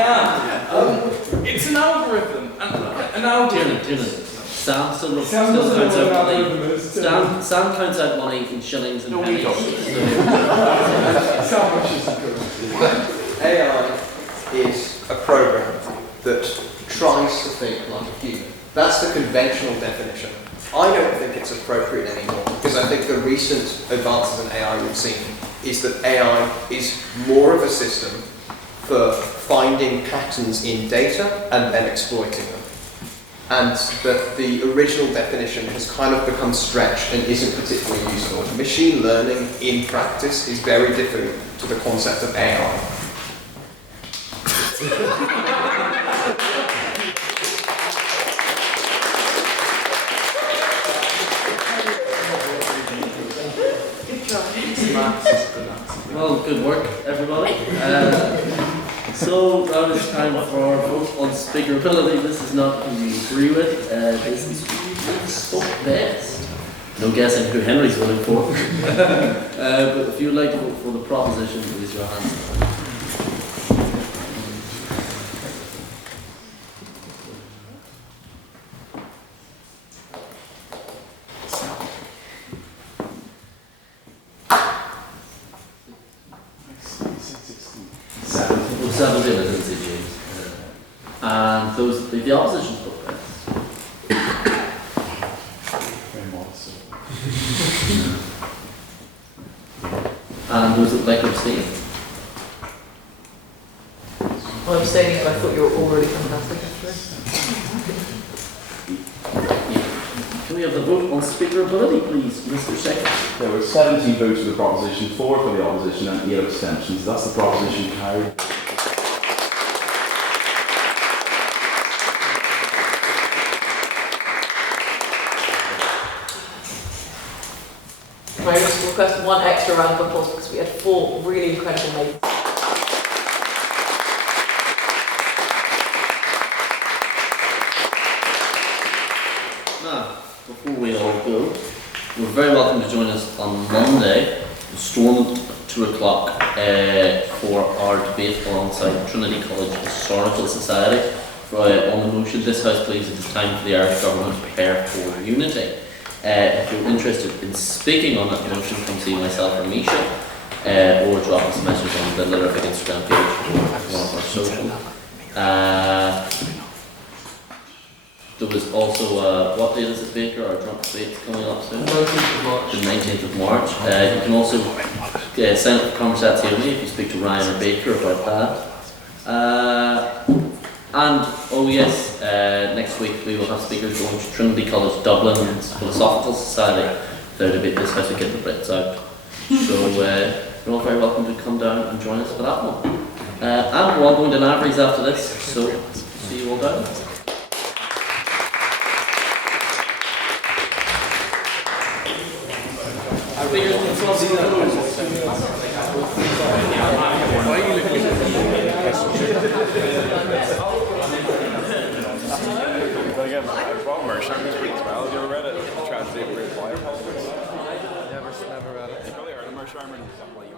am. It's an algorithm. An algorithm. Tiernan. Sam still counts out money. Sam counts out money in shillings and pennies. AI is a program that tries to think like a human. That's the conventional definition. I don't think it's appropriate anymore, because I think the recent advances in AI we've seen is that AI is more of a system for finding patterns in data and then exploiting them. And that the original definition has kind of become stretched and isn't particularly useful. Machine learning in practice is very different to the concept of AI. Well, good work, everybody. So now it's time for our vote on speakerability. This is not who you agree with. This is who you spoke best. No guessing who Henry's voting for. But if you'd like to vote for the proposition, raise your hands. Well, 17, I didn't say James. And those, the opposition spoke best. And those that like to abstain. I'm abstaining, but I thought you were already fantastic Can we have the vote on speakerability, please, Mr. Secretary? There were 17 votes for the proposition, 4 for the opposition, and 8 abstentions. That's the proposition carried. Can I just request one extra round of applause because we had 4 really incredible ladies. Now, before we all go, you're very welcome to join us on Monday, storm at 2 o'clock, for our debate alongside Trinity College Historical Society on the motion, "This House believes it is time for the Irish Government to prepare for unity." If you're interested in speaking on that motion, come see myself or Misha, or drop us a message on the Lyrific Instagram page or one of our social. There was also, what date is it, Baker? Our drunk debate's coming up soon? 19th of March. The 19th of March. You can also sign up for Conversazione if you speak to Ryan or Baker about that. And, oh yes, next week we will have speakers going to Trinity College Dublin's Philosophical Society. Their debate "This House to Get the Brits Out." So you're all very welcome to come down and join us for that one. And we're all going to Lavery's after this, so see you all down. Speakers in front of Why are you looking at me? I bought Mersham's book as well. Have you ever read it? Tragedy of Great Fire Politics? Never read it. You probably heard of Mersham's.